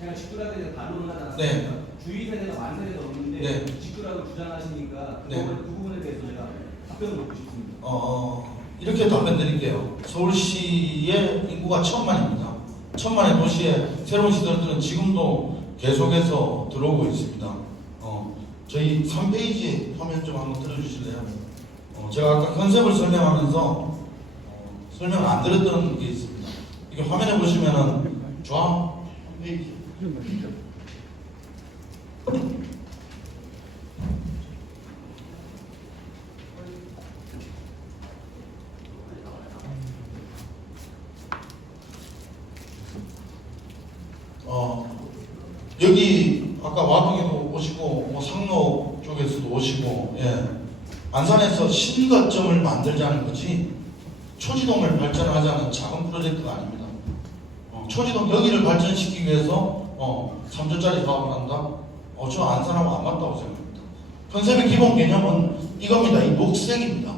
제가 직주락에 대해서 반론을 하지 않았습니까? 네. 주위 세대가 만 세대가 넘는데 네. 직주락을 주장하시니까 네. 그 부분에 대해서 제가 답변을 듣고 싶습니다. 이렇게 답변 드릴게요. 서울시의 인구가 1000만입니다. 1000만의 도시에 새로운 시설들은 지금도 계속해서 들어오고 있습니다. 저희 3페이지 화면 좀 한번 들어주실래요? 제가 아까 컨셉을 설명하면서 설명 안 드렸던 게 있습니다. 이게 화면에 보시면은 좌 페이지 여기 아까 와동에도 오시고 뭐 상로 쪽에서도 오시고 예. 안산에서 신거점을 만들자는 거지 초지동을 발전하자는 작은 프로젝트가 아닙니다. 초지동 여기를 발전시키기 위해서 3조짜리 사업을 한다? 저 안산하고 안 맞다고 생각합니다. 컨셉의 기본 개념은 이겁니다. 이 녹색입니다.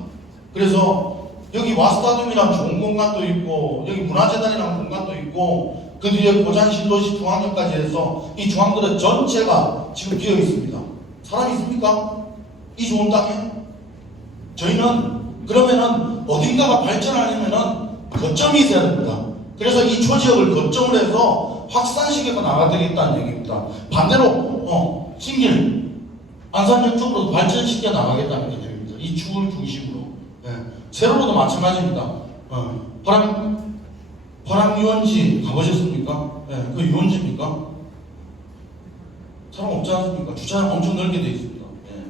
그래서 여기 와스타둠이랑 좋은 공간도 있고 여기 문화재단이랑 공간도 있고 그 뒤에 고잔 신도시 중앙역까지 해서 이 중앙그릇 전체가 지금 비어 있습니다. 사람이 있습니까? 이 좋은 땅에? 저희는 그러면은 어딘가가 발전하려면은 거점이 있어야 됩니다. 그래서 이 초지역을 거점으로 해서 확산시켜서 나가야 되겠다는 얘기입니다. 반대로 신길 안산역 쪽으로 발전시켜 나가겠다는 개념입니다. 이 축을 중심으로. 예. 세로로도 마찬가지입니다. 화랑 유원지 가보셨습니까? 예. 그 유원지입니까? 사람 없지 않습니까? 주차장 엄청 넓게 되어 있습니다. 예.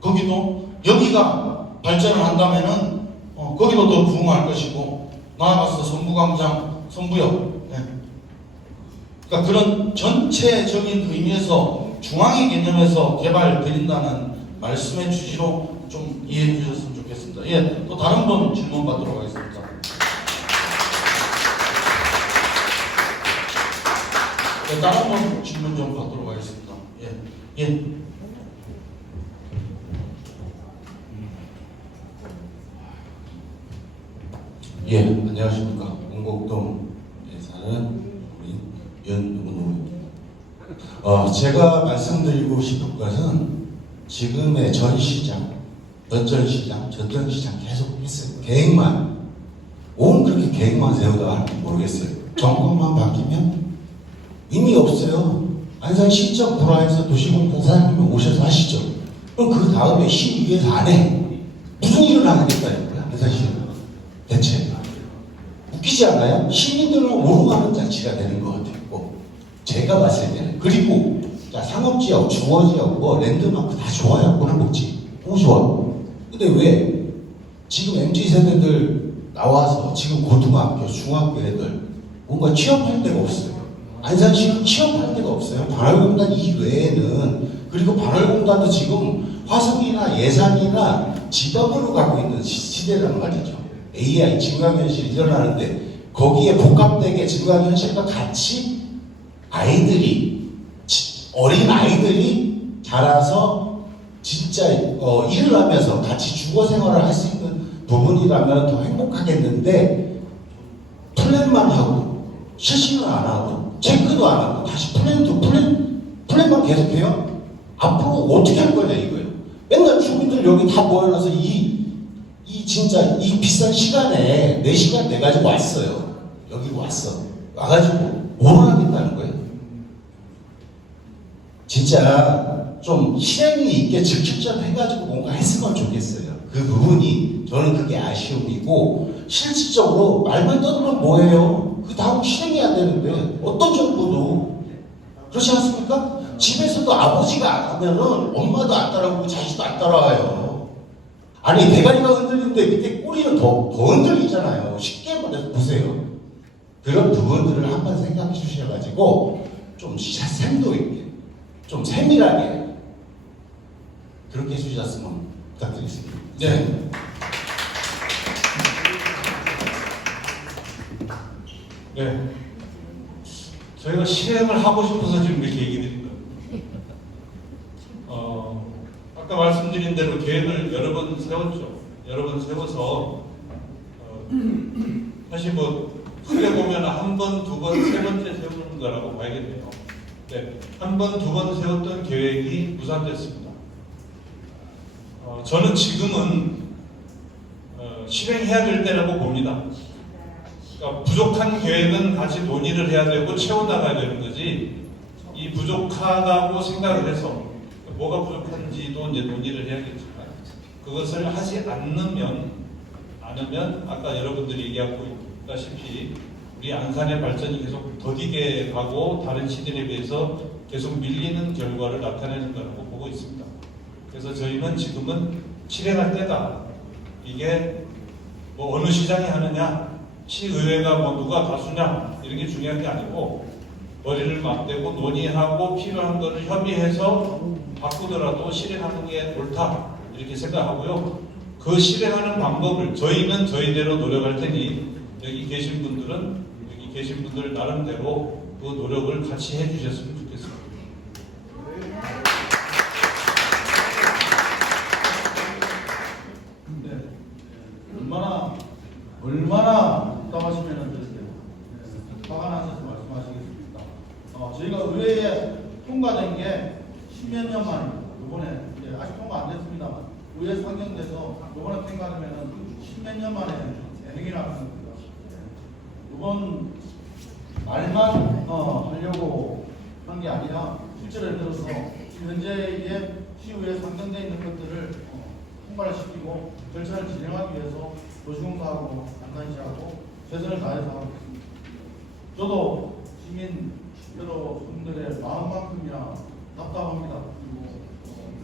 거기도 여기가 발전을 한다면은 거기도 더 부흥할 것이고 나아가서 선부광장, 선부역. 예. 그러니까 그런 전체적인 의미에서 중앙의 개념에서 개발드린다는 말씀의 취지로 좀 이해해 주셨으면 좋겠습니다. 예, 또 다른 분 질문 받도록 하겠습니다. 네, 다른 분 질문 좀 받도록 하겠습니다. 예, 예. 예, 안녕하십니까. 원곡동에 사는 우리 연은호입니다. 제가 말씀드리고 싶은 것은 지금의 전시장, 전시장 계속 했어요. 계획만. 온 그렇게 계획만 세우다가 할지 모르겠어요. 정권만 바뀌면 의미 없어요. 안산 시청 불화해서 도시공사 사장님이 오셔서 하시죠. 그럼 그 다음에 시의회에서 안 해. 무슨 일을 하겠다는 거야, 안산시는. 대체. 웃기지 않아요? 시민들은 오르가는 자치가 되는 것 같아요. 제가 봤을 때는. 그리고 자, 상업지역, 주거지역, 뭐 랜드마크 다 좋아요. 고난복지. 너무 좋아. 근데 왜 지금 MZ세대들 나와서 지금 고등학교, 중학교 애들 뭔가 취업할 데가 없어요. 안산시는 취업할 데가 없어요. 반월공단 이외에는. 그리고 반월공단도 지금 화성이나 예산이나 지방으로 가고 있는 시대란 말이죠. AI, 증강현실이 일어나는데 거기에 복합되게 증강현실과 같이 아이들이, 어린 아이들이 자라서 진짜 일을 하면서 같이 주거 생활을 할 수 있는 부분이라면 더 행복하겠는데 플랜만 하고 실시는 안 하고 체크도 안 하고 다시 플랜만 계속해요? 앞으로 어떻게 할 거냐 이거예요. 맨날 주민들 여기 다 모여놔서 진짜 이 비싼 시간에 4시간 내가지고 왔어요. 여기 왔어. 와가지고 뭘 하겠다는 거예요? 진짜 좀 실행이 있게 직접적 해가지고 뭔가 했으면 좋겠어요. 그 부분이 저는 그게 아쉬움이고 실질적으로 말만 떠들면 뭐예요? 그 다음 실행해야 되는데 어떤 정부도 그렇지 않습니까? 집에서도 아버지가 안 하면은 엄마도 안 따라오고 자식도 안 따라와요. 아니 대가리가 흔들리는데 밑에 꼬리는 더 흔들리잖아요. 쉽게 말해서 보세요. 그런 부분들을 한번 생각해 주셔가지고 좀 샘도 있게 좀 세밀하게 그렇게 해주셨으면 부탁드리겠습니다. 네. 네. 저희가 실행을 하고 싶어서 지금 이렇게 얘기 드린 거예요. 아까 말씀드린 대로 계획을 여러 번 세웠죠. 여러 번 세워서 사실 뭐 크게 보면 한 번, 두 번, 세 번째 세우는 거라고 봐야겠네요. 네, 한 번, 두 번 세웠던 계획이 무산됐습니다. 저는 지금은 실행해야 될 때라고 봅니다. 그러니까 부족한 계획은 다시 논의를 해야 되고 채워나가야 되는 거지, 이 부족하다고 생각을 해서 뭐가 부족한지도 이제 논의를 해야겠지만 그것을 하지 않으면 아까 여러분들이 얘기하고 있다시피 우리 안산의 발전이 계속 더디게 가고 다른 시들에 비해서 계속 밀리는 결과를 나타내는 거라고 보고 있습니다. 그래서 저희는 지금은 실행할 때다. 이게 뭐 어느 시장이 하느냐, 시의회가 뭐 누가 다수냐 이런 게 중요한 게 아니고 머리를 맞대고 논의하고 필요한 것을 협의해서 바꾸더라도 실행하는 게 옳다 이렇게 생각하고요. 그 실행하는 방법을 저희는 저희대로 노력할 테니 여기 계신 분들은 여기 계신 분들 나름대로 그 노력을 같이 해주셨으면 좋겠습니다. 네. 얼마나 답답하시면 되세요. 화가 나셔서 말씀하시겠습니다. 저희가 의회에 통과된 게 10몇 년 만입니다. 이번에 이제 아직 통과 안 됐습니다만 의회 상정돼서 이번에 통과되면은 10몇 년 만에 행위를 하는 겁니다. 이번 말만 하려고 한 게 아니라 실제로 예를 들어서 현재의 시의회에 상정되어 있는 것들을 통과를 시키고 절차를 진행하기 위해서 도시공사하고 안산시하고 최선을 다해서 하고 있습니다. 저도 시민 여러분들의 마음만큼이나 답답합니다. 그리고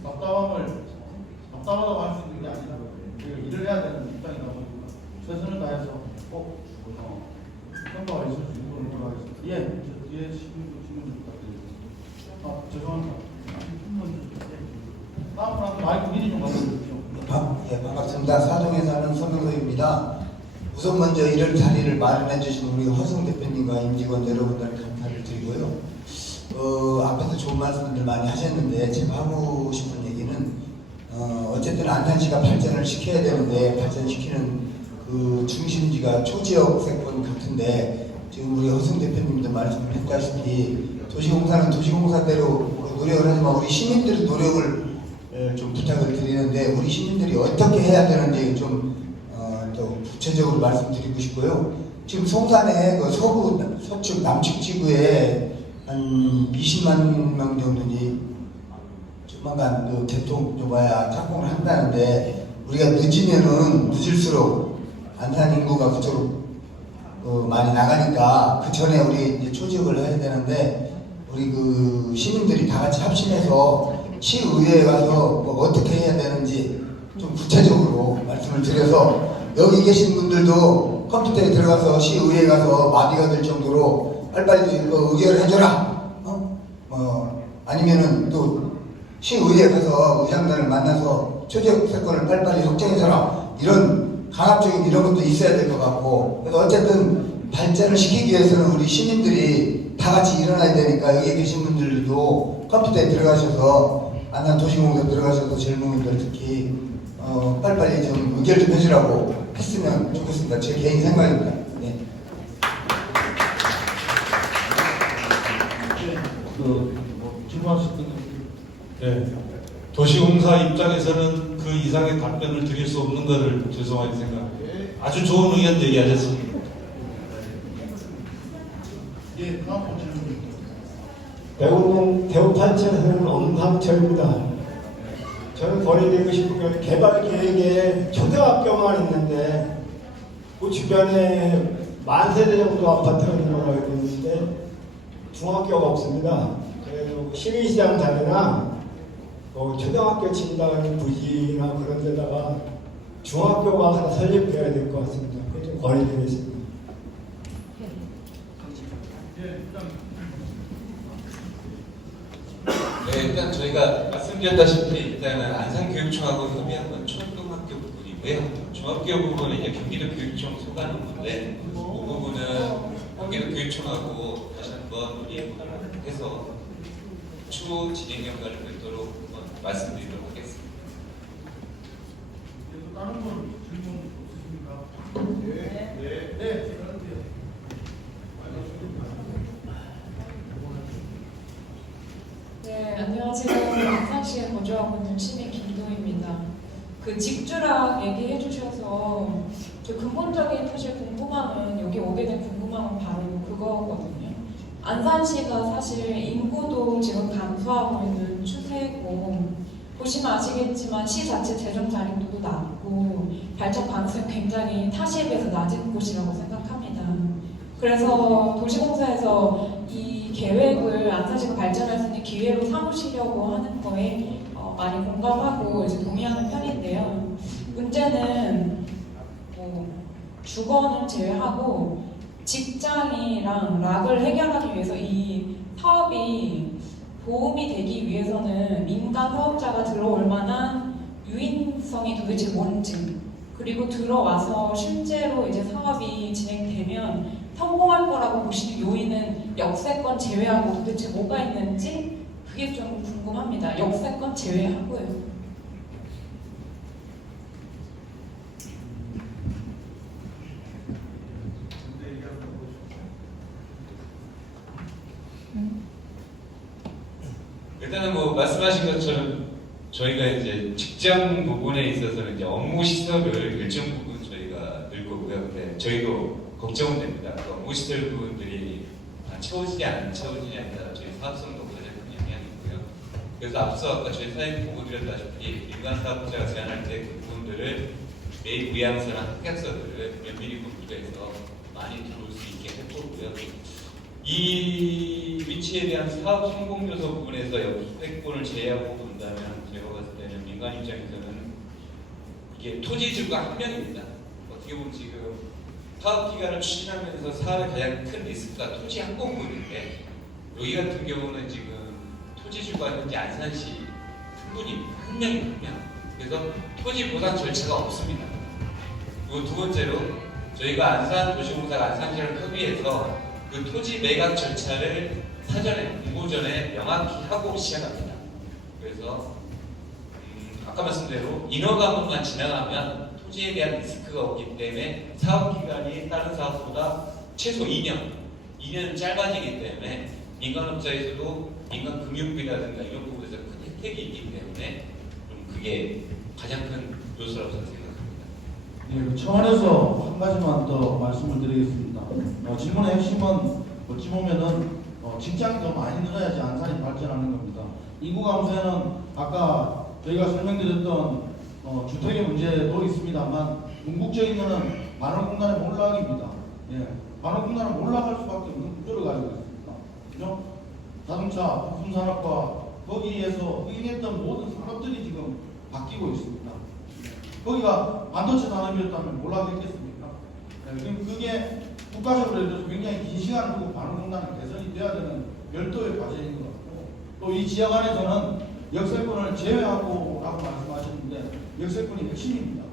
답답하다고 할 수 있는 게 아니라 일을 해야 되는 입장이다 보니까 최선을 다해서 꼭 평가가 있을 수 있도록 노력하겠습니다. 예, 뒤에 질문 좀 부탁드립니다. 죄송합니다. 다음으로 마이크 미리 좀 가져주십시오. 예, 반갑습니다. 사동에 사는 서명석입니다. 우선 먼저 이런 자리를 마련해 주신 우리 허성 대표님과 임직원 여러분들 감사를 드리고요. 앞에서 좋은 말씀들 많이 하셨는데 제가 하고 싶은 얘기는 어쨌든 안산시가 발전을 시켜야 되는데 발전시키는 그 중심지가 초지역 세권 같은데 지금 우리 허성 대표님도 말씀했다시피 도시공사는 도시공사대로 노력을 하지만 우리 시민들의 노력을 좀 부탁을 드리는데 우리 시민들이 어떻게 해야 되는지 좀 또 구체적으로 말씀드리고 싶고요. 지금 송산의 그 서부, 서측, 남측 지구에 한 20만 명 정도니 조만간 그 개통 좁아야 착공을 한다는데 우리가 늦으면은 늦을수록 안산 인구가 그쪽으로 많이 나가니까 그 전에 우리 이제 초지역을 해야 되는데 우리 그 시민들이 다 같이 합심해서 시의회에 가서 뭐 어떻게 해야 되는지 좀 구체적으로 말씀을 드려서 여기 계신 분들도 컴퓨터에 들어가서 시의회에 가서 마비가 될 정도로 빨리빨리 의결을 해줘라. 아니면은 또 시의회에 가서 의장단을 만나서 초지역 세권을 빨리빨리 확정해줘라. 이런 강압적인 이런 것도 있어야 될 것 같고 그래서 어쨌든 발전을 시키기 위해서는 우리 시민들이 다 같이 일어나야 되니까 여기 계신 분들도 컴퓨터에 들어가셔서 안산 도시공사 들어가셔서 젊은이들 특히 빨리빨리 좀 의결 좀 해주라고 했으면 좋겠습니다. 제 개인 생각입니다. 네. 질문하실 분은 네. 도시공사 입장에서는 그 이상의 답변을 드릴 수 없는 것을 죄송하게 생각합니다. 아주 좋은 의견 얘기하셨습니다. 예, 다음 질문. 배우는 대우탄천에서는 엄상철입니다. 저는 거리되고 싶은 건 개발 계획에 초등학교만 있는데 그 주변에 10,000세대 정도 아파트가 있는 걸로 알고 있는데 중학교가 없습니다. 그래서 시민시장 자리나 초등학교 진다는 부지나 그런 데다가 중학교가 하나 설립되어야 될 것 같습니다. 그게 좀 거리되겠습니다. 네, 일단 저희가 말씀드렸다시피 일단은 안산교육청하고 협의한 건 초등학교 부분이고요. 중학교 부분은 이제 경기도 교육청 소관한 건데 그 부분은 경기도 교육청하고 다시 한번 논의해서 추후 진행 결과를 뵙도록 말씀드리도록 하겠습니다. 다른 분 질문 없으십니까? 네. 네, 안녕하세요. 안산시에 거주하고 있는 시민 김도희입니다. 그 직주랑 얘기해 주셔서 저 근본적인 사실 궁금함은 여기 오게 된 궁금함은 바로 그거거든요. 안산시가 사실 인구도 지금 감소하고 있는 추세고 보시면 아시겠지만 시 자체 재정 자립도도 낮고 발전 가능성이 굉장히 타시에 비해서 낮은 곳이라고 생각합니다. 그래서 도시공사에서 이 계획을 안산시가 발전할 수 있는 기회로 삼으시려고 하는 거에 많이 공감하고 이제 동의하는 편인데요. 문제는 주거는 제외하고 직장이랑 락을 해결하기 위해서 이 사업이 도움이 되기 위해서는 민간 사업자가 들어올 만한 유인성이 도대체 뭔지, 그리고 들어와서 실제로 이제 사업이 진행되면 성공할 거라고 보시는 요인은 역세권 제외하고 도대체 뭐가 있는지 그게 좀 궁금합니다. 역세권 제외하고요. 일단은 뭐 말씀하신 것처럼 저희가 이제 직장 부분에 있어서는 이제 업무 시설을 일정 부분 저희가 늘 거고요. 근데 저희도 걱정은 됩니다. 그 업무 시설 부분들이 채워지냐 안 채워지냐에 따라 저희 사업성도 가장 큰 영향이 있고요. 그래서 앞서 아까 저희 사장님 보고 드렸다시피 민간 사업자가 제안할 때 그 부분들을 매입 의향서나 합격서들을 면밀히 검토해서 많이 들어올 수 있게 할 거고요. 이 위치에 대한 사업 성공 요소 부분에서 역세권을 제외하고 본다면 제가 봤을 때는 민간 입장에서는 이게 토지주가 한 명입니다. 어떻게 보면 지금 사업 기간을 추진하면서 사업의 가장 큰 리스크가 토지 한 공분인데 여기 같은 경우는 지금 토지주가 현재 안산시 한 분입니다. 한 명입니다. 그래서 토지 보상 절차가 없습니다. 그리고 두 번째로 저희가 안산 도시공사 안산시를 협의해서 그 토지 매각 절차를 사전에 공고 전에 명확히 하고 시작합니다. 그래서 아까 말씀대로 인허가 한번만 지나가면 토지에 대한 리스크가 없기 때문에 사업 기간이 다른 사업보다 최소 2년 짧아지기 때문에 민간업자에서도 민간 금융비라든가 이런 부분에서 큰 혜택이 있기 때문에 좀 그게 가장 큰 요소라고 저는 생각합니다. 네, 그 차원에서 한 가지만 더 말씀을 드리겠습니다. 질문의 핵심은 어찌 보면은 직장이 더 많이 늘어야지 안산이 발전하는 겁니다. 인구 감소에는 아까 저희가 설명드렸던 주택의 문제도 있습니다만 궁극적인 것은 반월공단의 몰락입니다. 예, 반월공단은 몰락할 수밖에 없는 구조를 가지고 있습니다. 그죠? 자동차, 부품 산업과 거기에서 흥행했던 모든 산업들이 지금 바뀌고 있습니다. 거기가 반도체 산업이었다면 몰락했겠습니까? 네, 그럼 그게 국가적으로 예를 들어서 굉장히 긴 시간을 두고 반월공단은 개선이 돼야 되는 별도의 과제인 것 같고 또 이 지역 안에서는 역세권을 제외하고 라고 말씀하셨는데 역세권이 핵심입니다.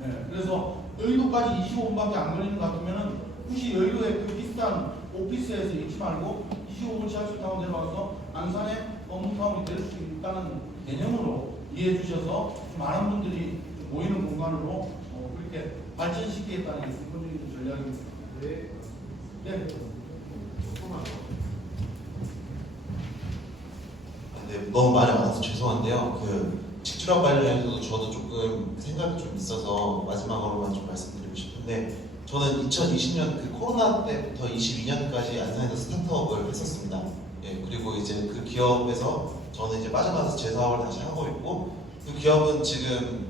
네, 그래서 여의도까지 25분밖에 안 걸리는 것 같으면은 굳이 여의도에 그 비싼 오피스에서 있지 말고 25분 지하철 타고 내려와서 안산의 업무타운이 될 수 있다는 개념으로 이해해 주셔서 많은 분들이 모이는 공간으로 그렇게 발전시키겠다는 게 근본적인 전략입니다. 네. 네. 네, 너무 말이 많아서 죄송한데요. 직주랑 관련해서도 저도 조금 생각이 좀 있어서 마지막으로만 좀 말씀드리고 싶은데 저는 2020년 코로나 때부터 22년까지 안산에서 스타트업을 했었습니다. 예, 그리고 이제 그 기업에서 저는 이제 빠져나와서 제 사업을 다시 하고 있고 그 기업은 지금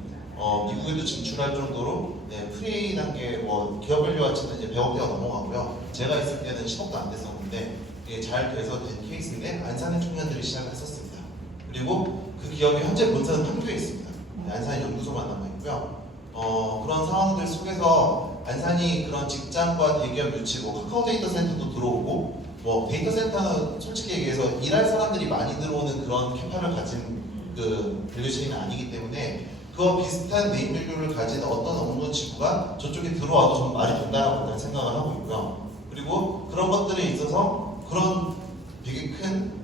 미국에도 진출할 정도로 프리 단계 기업 밸류 가치는 이제 100억대가 넘어가고요. 제가 있을 때는 10억도 안 됐었는데 이게 잘 돼서 된 케이스인데 안산의 청년들이 시작을 했었습니다. 그리고 그 기업이 현재 본사는 판교에 있습니다. 안산 연구소만 남아있고요. 그런 상황들 속에서 안산이 그런 직장과 대기업 유치, 카카오 데이터 센터도 들어오고, 데이터 센터는 솔직히 얘기해서 일할 사람들이 많이 들어오는 그런 캐파를 가진 밸류체인은 아니기 때문에 그와 비슷한 네임밸류를 가진 어떤 업무 지구가 저쪽에 들어와도 좀 말이 된다라고 생각을 하고 있고요. 그리고 그런 것들에 있어서 그런 되게 큰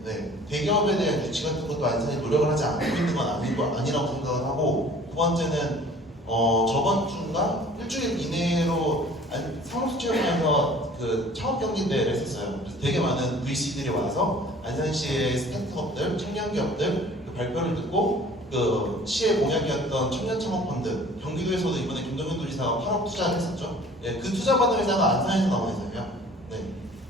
대기업에 대한 유치 같은 것도 안산이 노력을 하지 않고 있는 건 아니라고 생각을 하고 두 번째는 저번 주인가 일주일 이내로 사무처에서 창업 경진대회를 했었어요. 그래서 되게 많은 VC들이 와서 안산시의 스타트업들, 청년기업들 발표를 듣고 시의 공약이었던 청년창업펀드 경기도에서도 이번에 김동연 도지사가 8억 투자를 했었죠. 그 투자받은 회사가 안산에서 나온 회사예요.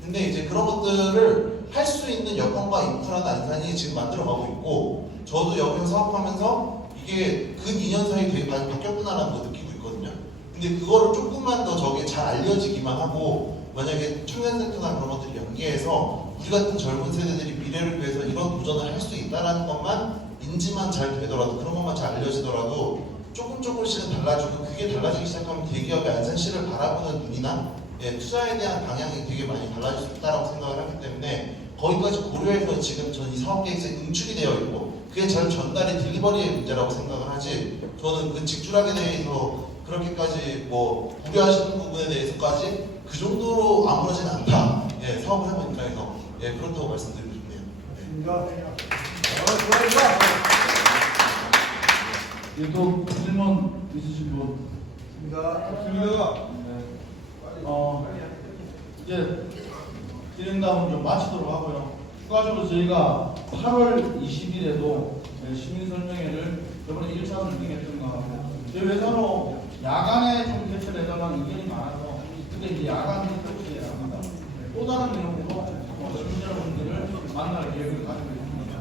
근데 이제 그런 것들을 할 수 있는 여건과 인프라는 안산이 지금 만들어가고 있고 저도 여기서 사업하면서 이게 근 2년 사이에 되게 많이 바뀌었구나라는 거 느끼고 있거든요. 근데 그거를 조금만 더 저게 잘 알려지기만 하고 만약에 청년센터나 그런 것들이 연계해서 우리 같은 젊은 세대들이 미래를 위해서 이런 도전을 할 수 있다는 것만 인지만 잘 되더라도 그런 것만 잘 알려지더라도 조금씩은 달라지고 그게 달라지기 시작하면 대기업의 안산시를 바라보는 눈이나 투자에 대한 방향이 되게 많이 달라질 수 있다고 생각을 하기 때문에 거기까지 고려해서 지금 전 이 사업계획서에 응축이 되어 있고 그게 잘 전달의 딜리버리의 문제라고 생각을 하지 저는 그 직주락에 대해서 그렇게까지 우려하시는 부분에 대해서까지 그 정도로 아무렇지는 않다. 사업을 해본 입장에서 그렇다고 말씀드리고 싶네요. 또 질문 있으신 분? 이제 진행담은 좀 마치도록 하고요. 추가적으로 저희가 8월 20일에도 시민설명회를 저번에 1차로 진행했던 것 같고 저희 회사로 야간에 좀 개최를 해달라는 의견이 많아서 근데 이제 야간 개최를 합니다. 또 다른 내용으로 시민 여러분들을 만날 계획을 가지고 있습니다.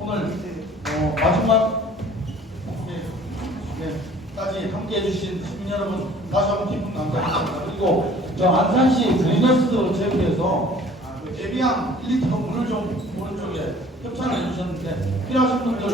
오늘 마지막 까지 함께 해주신 시민 여러분 다시 한번 깊은 감사드립니다. 그리고 저 안산시 비즈니스 체육회에서 에비앙 1리터 물을 좀 오른쪽에 협찬을 해주셨는데 필요하신 분들